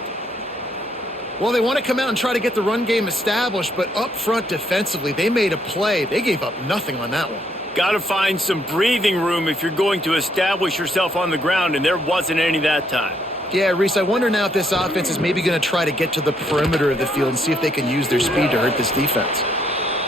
Well, they want to come out and try to get the run game established, but up front defensively, they made a play. They gave up nothing on that one. Got to find some breathing room if you're going to establish yourself on the ground, and there wasn't any that time. Yeah, Reese, I wonder now if this offense is maybe going to try to get to the perimeter of the field and see if they can use their speed to hurt this defense.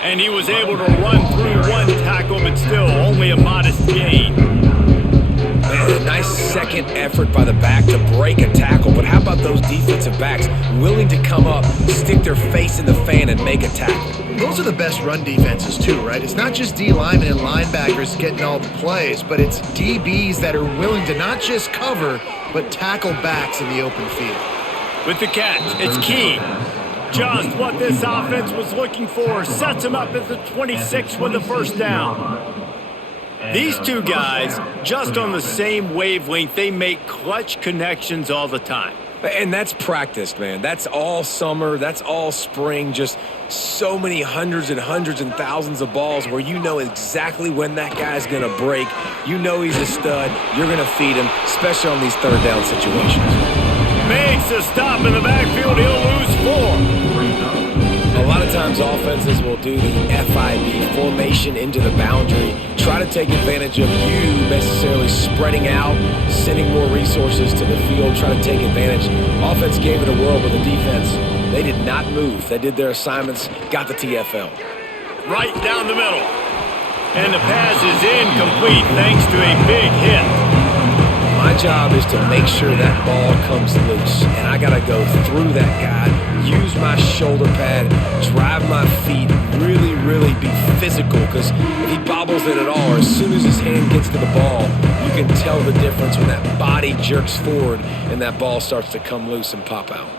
And he was able to run through one tackle, but still only a modest gain. Man, nice second effort by the back to break a tackle, but how about those defensive backs willing to come up, stick their face in the fan, and make a tackle? Those are the best run defenses too, right? It's not just D linemen and linebackers getting all the plays, but it's DBs that are willing to not just cover, but tackle backs in the open field. With the catch, it's Key. Just what this offense was looking for. Sets him up at the 26 with the 1st down. These two guys, just on the same wavelength, they make clutch connections all the time. And that's practiced, man. That's all summer. That's all spring. Just so many hundreds and thousands of balls where you know exactly when that guy's going to break. You know he's a stud. You're going to feed him, especially on these 3rd down situations. Makes a stop in the backfield. He'll lose 4. A lot of times offenses will do the FIB, formation into the boundary, try to take advantage of you necessarily spreading out, sending more resources to the field, try to take advantage. Offense gave it a whirl, but the defense, they did not move. They did their assignments, got the TFL. Right down the middle. And the pass is incomplete thanks to a big hit. My job is to make sure that ball comes loose. And I got to go through that guy, use my shoulder pad, drive my feet, really, really be physical. Because if he bobbles it at all, or as soon as his hand gets to the ball, you can tell the difference when that body jerks forward and that ball starts to come loose and pop out.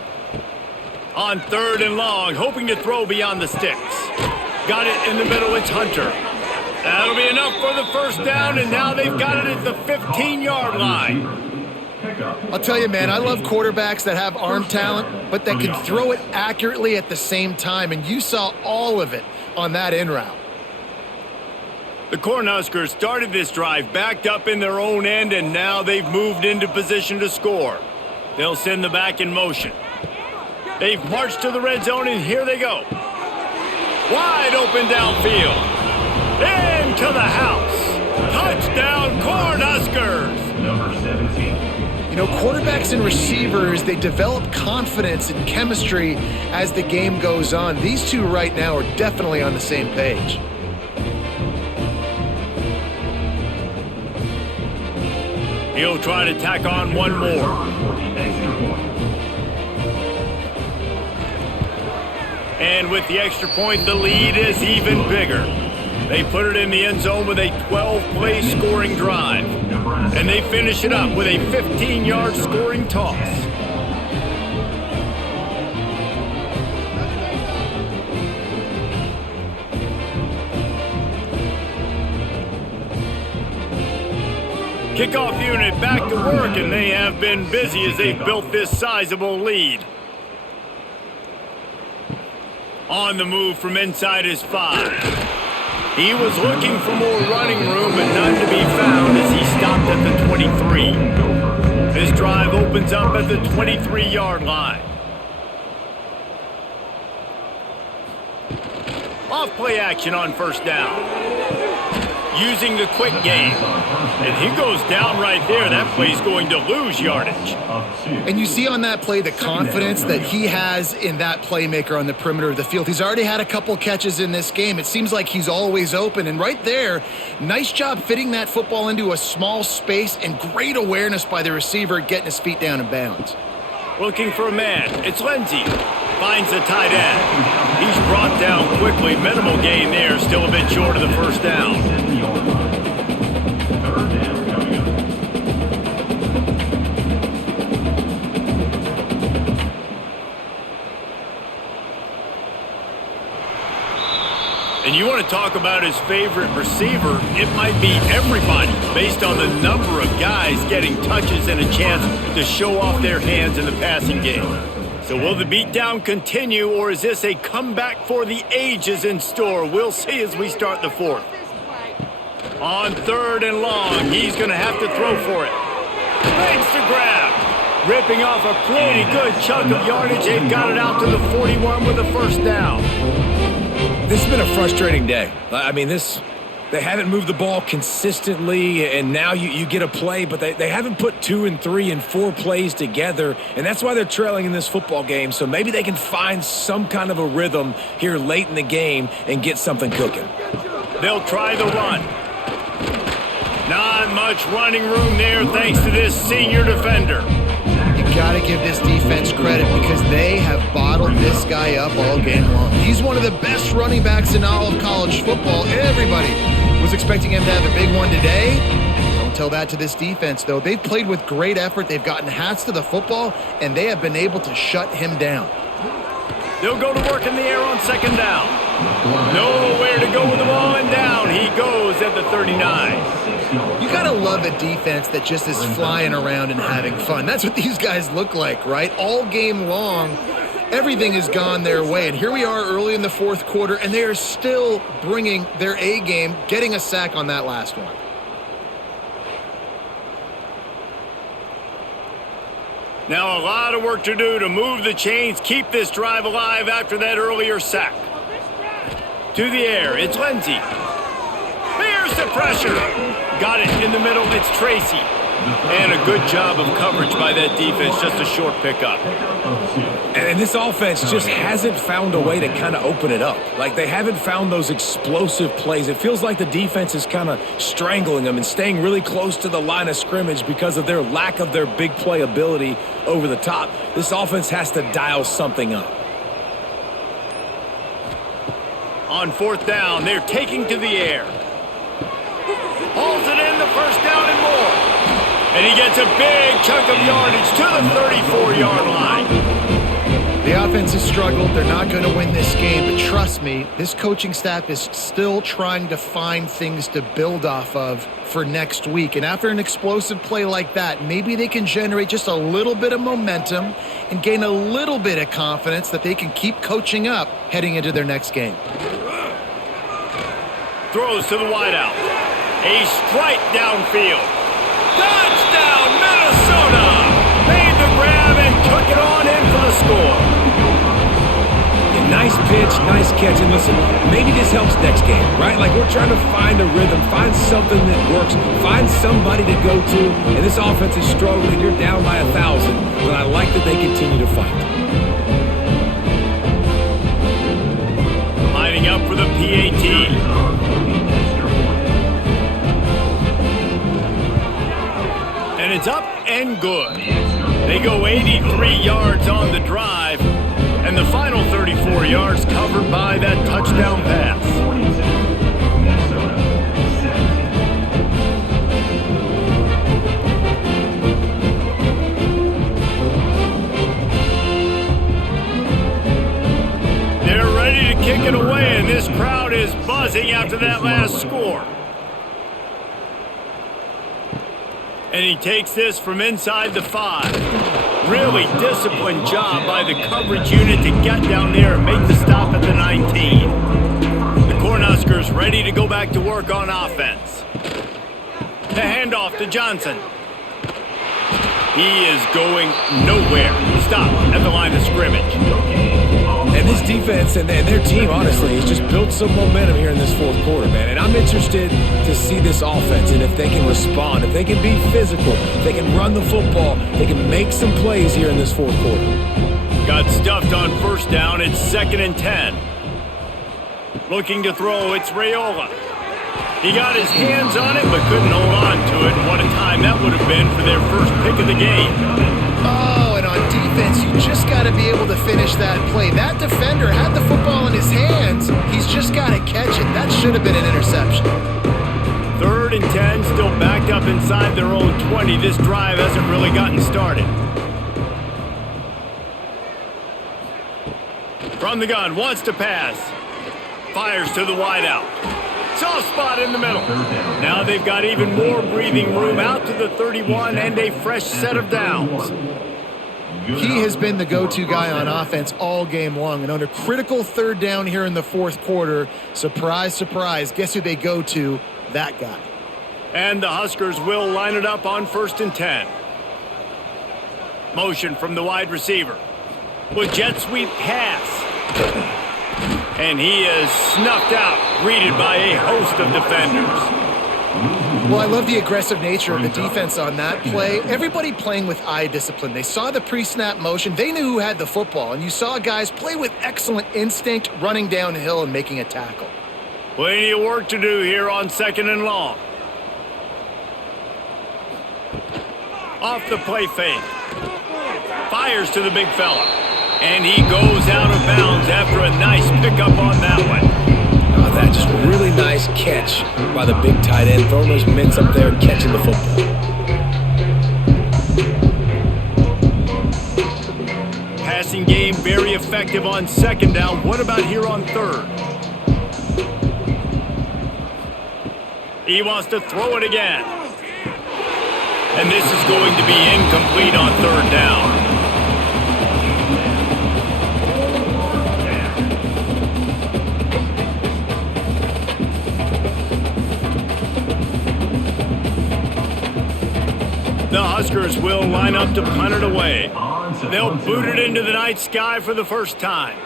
On 3rd and long, hoping to throw beyond the sticks. Got it in the middle, it's Hunter. That'll be enough for the first down, and now they've got it at the 15-yard line. I'll tell you, man, I love quarterbacks that have arm talent, but that can throw it accurately at the same time, and you saw all of it on that in route. The Cornhuskers started this drive backed up in their own end, and now they've moved into position to score. They'll send the back in motion. They've marched to the red zone, and here they go. Wide open downfield. Into the house. Touchdown, Cornhuskers. Number 17. You know, quarterbacks and receivers, they develop confidence and chemistry as the game goes on. These two right now are definitely on the same page. He'll try to tack on one more. And with the extra point, the lead is even bigger. They put it in the end zone with a 12-play scoring drive. And they finish it up with a 15-yard scoring toss. Kickoff unit back to work, and they have been busy as they've built this sizable lead. On the move from inside his 5. He was looking for more running room, but none to be found as he stopped at the 23. This drive opens up at the 23-yard line. Off play action on first down. Using the quick game. And he goes down right there. That play's going to lose yardage. And you see on that play the confidence that he has in that playmaker on the perimeter of the field. He's already had a couple catches in this game. It seems like he's always open. And right there, nice job fitting that football into a small space and great awareness by the receiver getting his feet down in bounds. Looking for a man. It's Lindsey. Finds the tight end. He's brought down quickly. Minimal gain there. Still a bit short of the first down. And you want to talk about his favorite receiver, it might be everybody based on the number of guys getting touches and a chance to show off their hands in the passing game. So will the beatdown continue, or is this a comeback for the ages in store? We'll see as we start the fourth. On 3rd and long, he's going to have to throw for it. Makes the grab. Ripping off a pretty good chunk of yardage. They've got it out to the 41 with a first down. This has been a frustrating day. I mean, they haven't moved the ball consistently, and now you get a play, but they haven't put 2 and 3 and 4 plays together, and that's why they're trailing in this football game. So maybe they can find some kind of a rhythm here late in the game and get something cooking. They'll try the run. Not much running room there thanks to this senior defender. You got to give this defense credit because they have bottled this guy up all game long. He's one of the best running backs in all of college football. Everybody was expecting him to have a big one today. Don't tell that to this defense, though. They've played with great effort. They've gotten hats to the football, and they have been able to shut him down. They'll go to work in the air on 2nd down. Nowhere to go with the ball, and down he goes at the 39. You gotta love a defense that just is flying around and having fun. That's what these guys look like, right? All game long, everything has gone their way. And here we are early in the 4th quarter, and they are still bringing their A game, getting a sack on that last one. Now a lot of work to do to move the chains, keep this drive alive after that earlier sack. To the air, it's Lindsey. There's the pressure. Got it in the middle, it's Tracy. And a good job of coverage by that defense, just a short pickup. And this offense just hasn't found a way to kind of open it up. Like, they haven't found those explosive plays. It feels like the defense is kind of strangling them and staying really close to the line of scrimmage because of their lack of their big play ability over the top. This offense has to dial something up. On fourth down, they're taking to the air. Holds it in, the first down and more. And he gets a big chunk of yardage to the 34-yard line. The offense has struggled. They're not going to win this game, but trust me, this coaching staff is still trying to find things to build off of for next week. And after an explosive play like that, maybe they can generate just a little bit of momentum and gain a little bit of confidence that they can keep coaching up heading into their next game. Throws to the wideout. A strike downfield. Touchdown, Minnesota! Made the grab and took it on in for the score. Yeah, nice pitch, nice catch. And listen, maybe this helps next game, right? Like, we're trying to find a rhythm, find something that works, find somebody to go to. And this offense is struggling. You're down by 1,000, but I like that they continue to fight. Lining up for the PAT. And it's up and good. They go 83 yards on the drive, and the final 34 yards covered by that touchdown pass. They're ready to kick it away, and this crowd is buzzing after that last score. And he takes this from inside the 5. Really disciplined job by the coverage unit to get down there and make the stop at the 19. The Cornhuskers ready to go back to work on offense. The handoff to Johnson. He is going nowhere. Stop at the line of scrimmage. And this defense and their team, honestly, has just built some momentum here in this fourth quarter, man. And I'm interested to see this offense and if they can respond, if they can be physical, if they can run the football, they can make some plays here in this fourth quarter. Got stuffed on first down. It's 2nd and 10. Looking to throw, it's Raiola. He got his hands on it but couldn't hold on to it. And what a time that would have been for their first pick of the game. Oh, and on defense, you just got to be able to finish that play. That defender had the football in his hands. He's just got to catch it. That should have been an interception. 3rd and 10, still backed up inside their own 20. This drive hasn't really gotten started. From the gun, wants to pass. Fires to the wideout. Soft spot in the middle. Now they've got even more breathing room out to the 31 and a fresh set of downs. He has been the go-to guy on offense all game long. And under critical 3rd down here in the 4th quarter, surprise, surprise, guess who they go to? That guy. And the Huskers will line it up on 1st and 10. Motion from the wide receiver. With jet sweep pass. And he is snuffed out, greeted by a host of defenders. Well, I love the aggressive nature of the defense on that play. Everybody playing with eye discipline. They saw the pre-snap motion. They knew who had the football. And you saw guys play with excellent instinct, running downhill and making a tackle. Plenty of work to do here on 2nd and long. Off the play fake. Fires to the big fella. And he goes out of bounds after a nice pickup on that one. Oh, that just really nice catch by the big tight end. Throwing those mitts up there and catching the football. Passing game very effective on 2nd down. What about here on 3rd? He wants to throw it again. And this is going to be incomplete on 3rd down. The Huskers will line up to punt it away. They'll boot it into the night sky for the first time.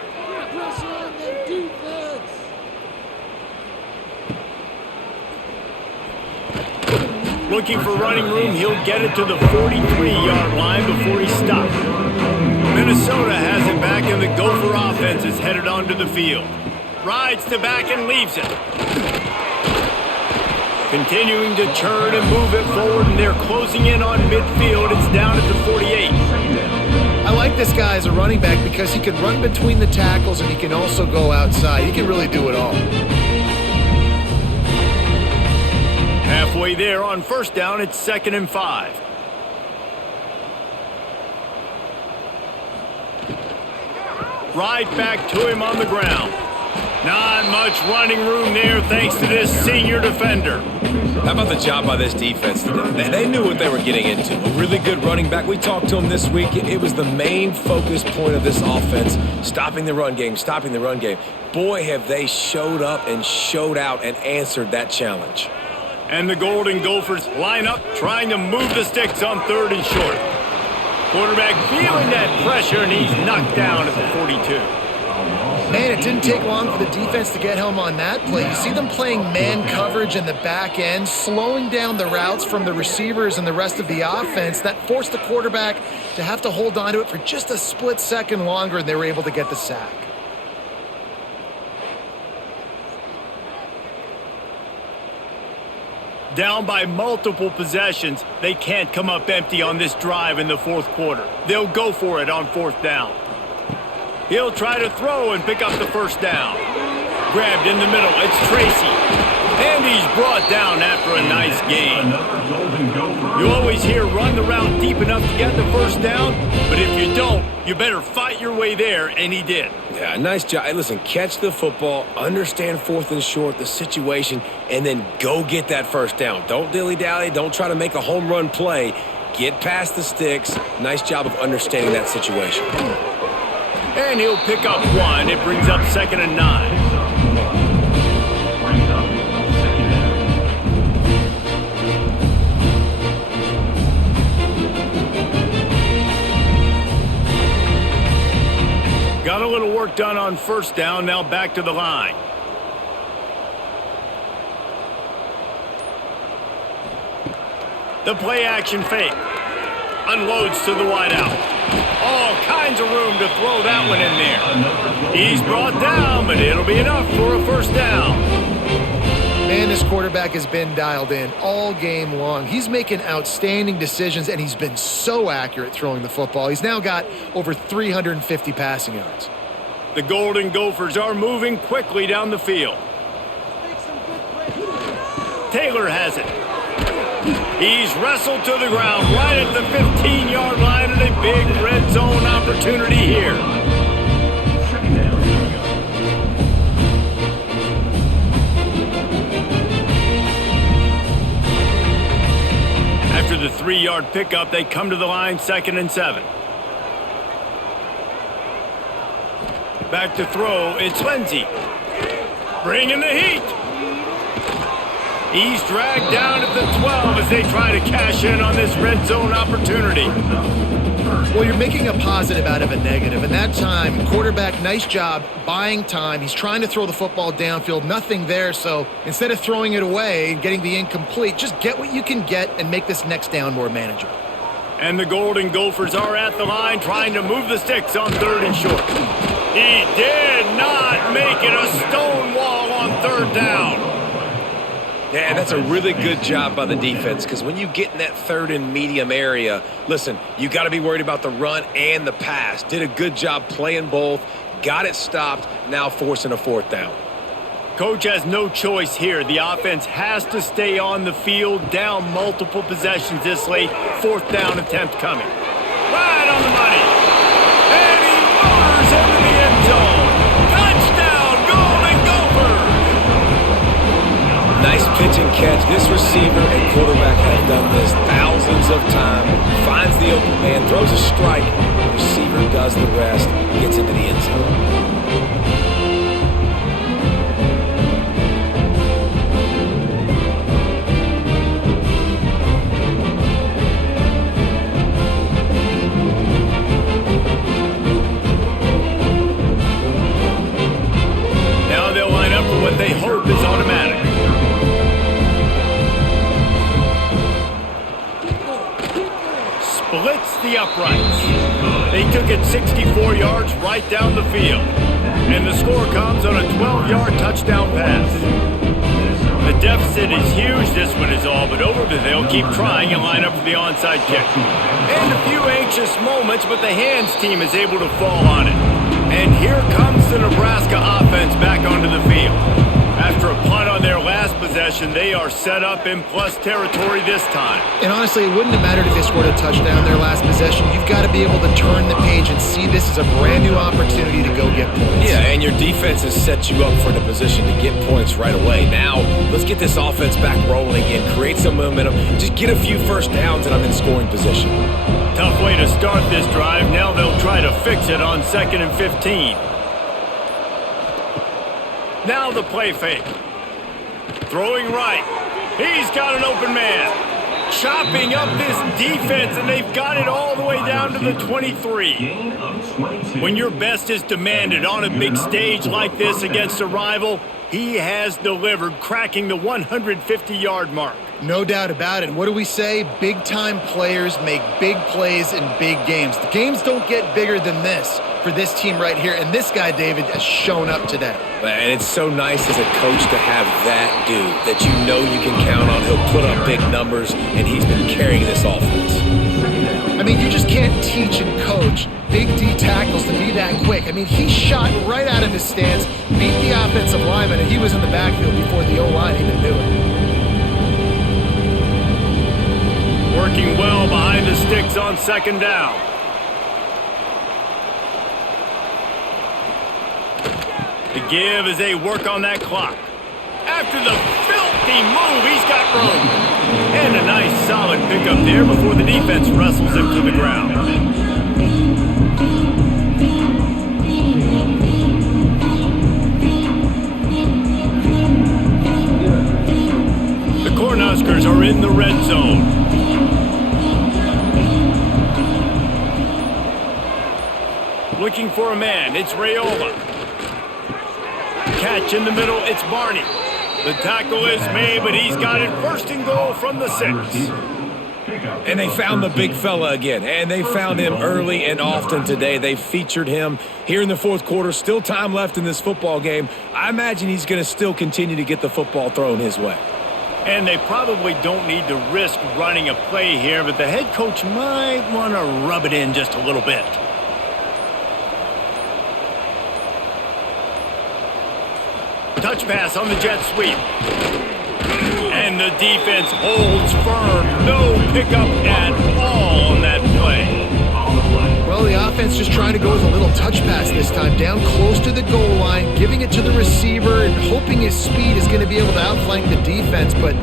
Looking for running room, he'll get it to the 43-yard line before he stopped. Minnesota has it back, and the Gopher offense is headed onto the field. Rides to back and leaves it. Continuing to churn and move it forward, and they're closing in on midfield. It's down at the 48. I like this guy as a running back because he can run between the tackles and he can also go outside. He can really do it all. Halfway there on first down, it's 2nd and 5. Right back to him on the ground. Not much running room there thanks to this senior defender. How about the job by this defense today? They knew what they were getting into. A really good running back. We talked to him this week. It was the main focus point of this offense, stopping the run game, stopping the run game. Boy, have they showed up and showed out and answered that challenge. And the Golden Gophers line up, trying to move the sticks on 3rd and short. Quarterback feeling that pressure, and he's knocked down at the 42. Man, it didn't take long for the defense to get home on that play. You see them playing man coverage in the back end, slowing down the routes from the receivers and the rest of the offense. That forced the quarterback to have to hold on to it for just a split second longer, and they were able to get the sack. Down by multiple possessions, they can't come up empty on this drive in the 4th quarter. They'll go for it on 4th down. He'll try to throw and pick up the 1st down. Grabbed in the middle, it's Tracy. And he's brought down after a nice gain. You always hear run the route deep enough to get the 1st down, but if you don't, you better fight your way there, and he did. Yeah, nice job. Hey, listen, catch the football, understand 4th and short, the situation, and then go get that 1st down. Don't dilly-dally. Don't try to make a home run play. Get past the sticks. Nice job of understanding that situation. And he'll pick up 1. It brings up 2nd and 9. Got a little work done on 1st down, now back to the line. The play action fake. Unloads to the wideout. All kinds of room to throw that one in there. He's brought down, but it'll be enough for a 1st down. Man, this quarterback has been dialed in all game long. He's making outstanding decisions, and he's been so accurate throwing the football. He's now got over 350 passing yards. The Golden Gophers are moving quickly down the field. Taylor has it. He's wrestled to the ground right at the 15-yard line, and a big red zone opportunity here. After the 3-yard pickup, they come to the line, 2nd and 7. Back to throw, it's Lindsey. Bringing the heat. He's dragged down at the 12 as they try to cash in on this red zone opportunity. Well, you're making a positive out of a negative, and that time, quarterback, nice job buying time. He's trying to throw the football downfield, nothing there, so instead of throwing it away and getting the incomplete, just get what you can get and make this next down more manageable. And the Golden Gophers are at the line trying to move the sticks on 3rd and short. He did not make it a stone wall on 3rd down. Yeah, that's a really good job by the defense because when you get in that 3rd and medium area, listen, you got to be worried about the run and the pass. Did a good job playing both, got it stopped, now forcing a 4th down. Coach has no choice here. The offense has to stay on the field, down multiple possessions this late. 4th down attempt coming. Right on the money. And he roars into the end zone. Touchdown, Golden Gophers! Nice pitch and catch. This receiver and quarterback have done this thousands of times. Finds the open man, throws a strike. The receiver does the rest, gets into the end zone. Now they'll line up for what they hope is automatic. splits the uprights. They took it 64 yards right down the field. And the score comes on a 12-yard touchdown pass. The deficit is huge, this one is all but over, but they'll keep trying and line up for the onside kick. And a few anxious moments, but the hands team is able to fall on it. And here comes the Nebraska offense back onto the field. After a punt on their last possession, they are set up in plus territory this time. And honestly, it wouldn't have mattered if they scored a touchdown their last possession. You've got to be able to turn the page and see this as a brand new opportunity to go get points. Yeah, and your defense has set you up for the position to get points right away. Now, let's get this offense back rolling again, create some momentum, just get a few first downs, and I'm in scoring position. Tough way to start this drive. Now they'll try to fix it on 2nd and 15. Now the play fake. Throwing right. He's got an open man. Chopping up this defense, and they've got it all the way down to the 23. When your best is demanded on a big stage like this against a rival, he has delivered, cracking the 150-yard mark. No doubt about it. What do we say? Big-time players make big plays in big games. The games don't get bigger than this for this team right here, and this guy, David, has shown up today. And it's so nice as a coach to have that dude that you know you can count on. He'll put up big numbers, and he's been carrying this offense. I mean, you just can't teach and coach big D tackles to be that quick. I mean, he shot right out of his stance, beat the offensive lineman, and he was in the backfield before the O-line even knew it. Working well behind the sticks on 2nd down. The give as they work on that clock. After the filthy move, he's got room. And a nice solid pickup there before the defense wrestles him to the ground. The Cornhuskers are in the red zone. Looking for a man, it's Rayola. Catch in the middle, it's Barney. The tackle is made, but he's got it 1st and goal from the 6. And they found the big fella again, and they found him early and often today. They featured him here in the 4th quarter. Still time left in this football game. I imagine he's going to still continue to get the football thrown his way. And they probably don't need to risk running a play here, but the head coach might want to rub it in just a little bit. Touch pass on the jet sweep. And the defense holds firm. No pickup at all on that play. Well, the offense just trying to go with a little touch pass this time. Down close to the goal line, giving it to the receiver and hoping his speed is going to be able to outflank the defense, but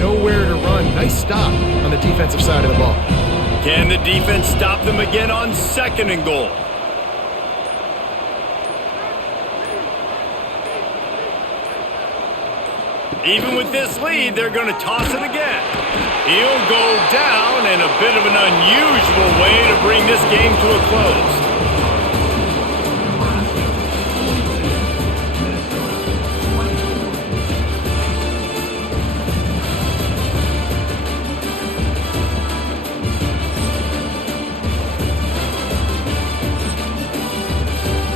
nowhere to run. Nice stop on the defensive side of the ball. Can the defense stop them again on 2nd and goal? Even with this lead, they're going to toss it again. He'll go down in a bit of an unusual way to bring this game to a close.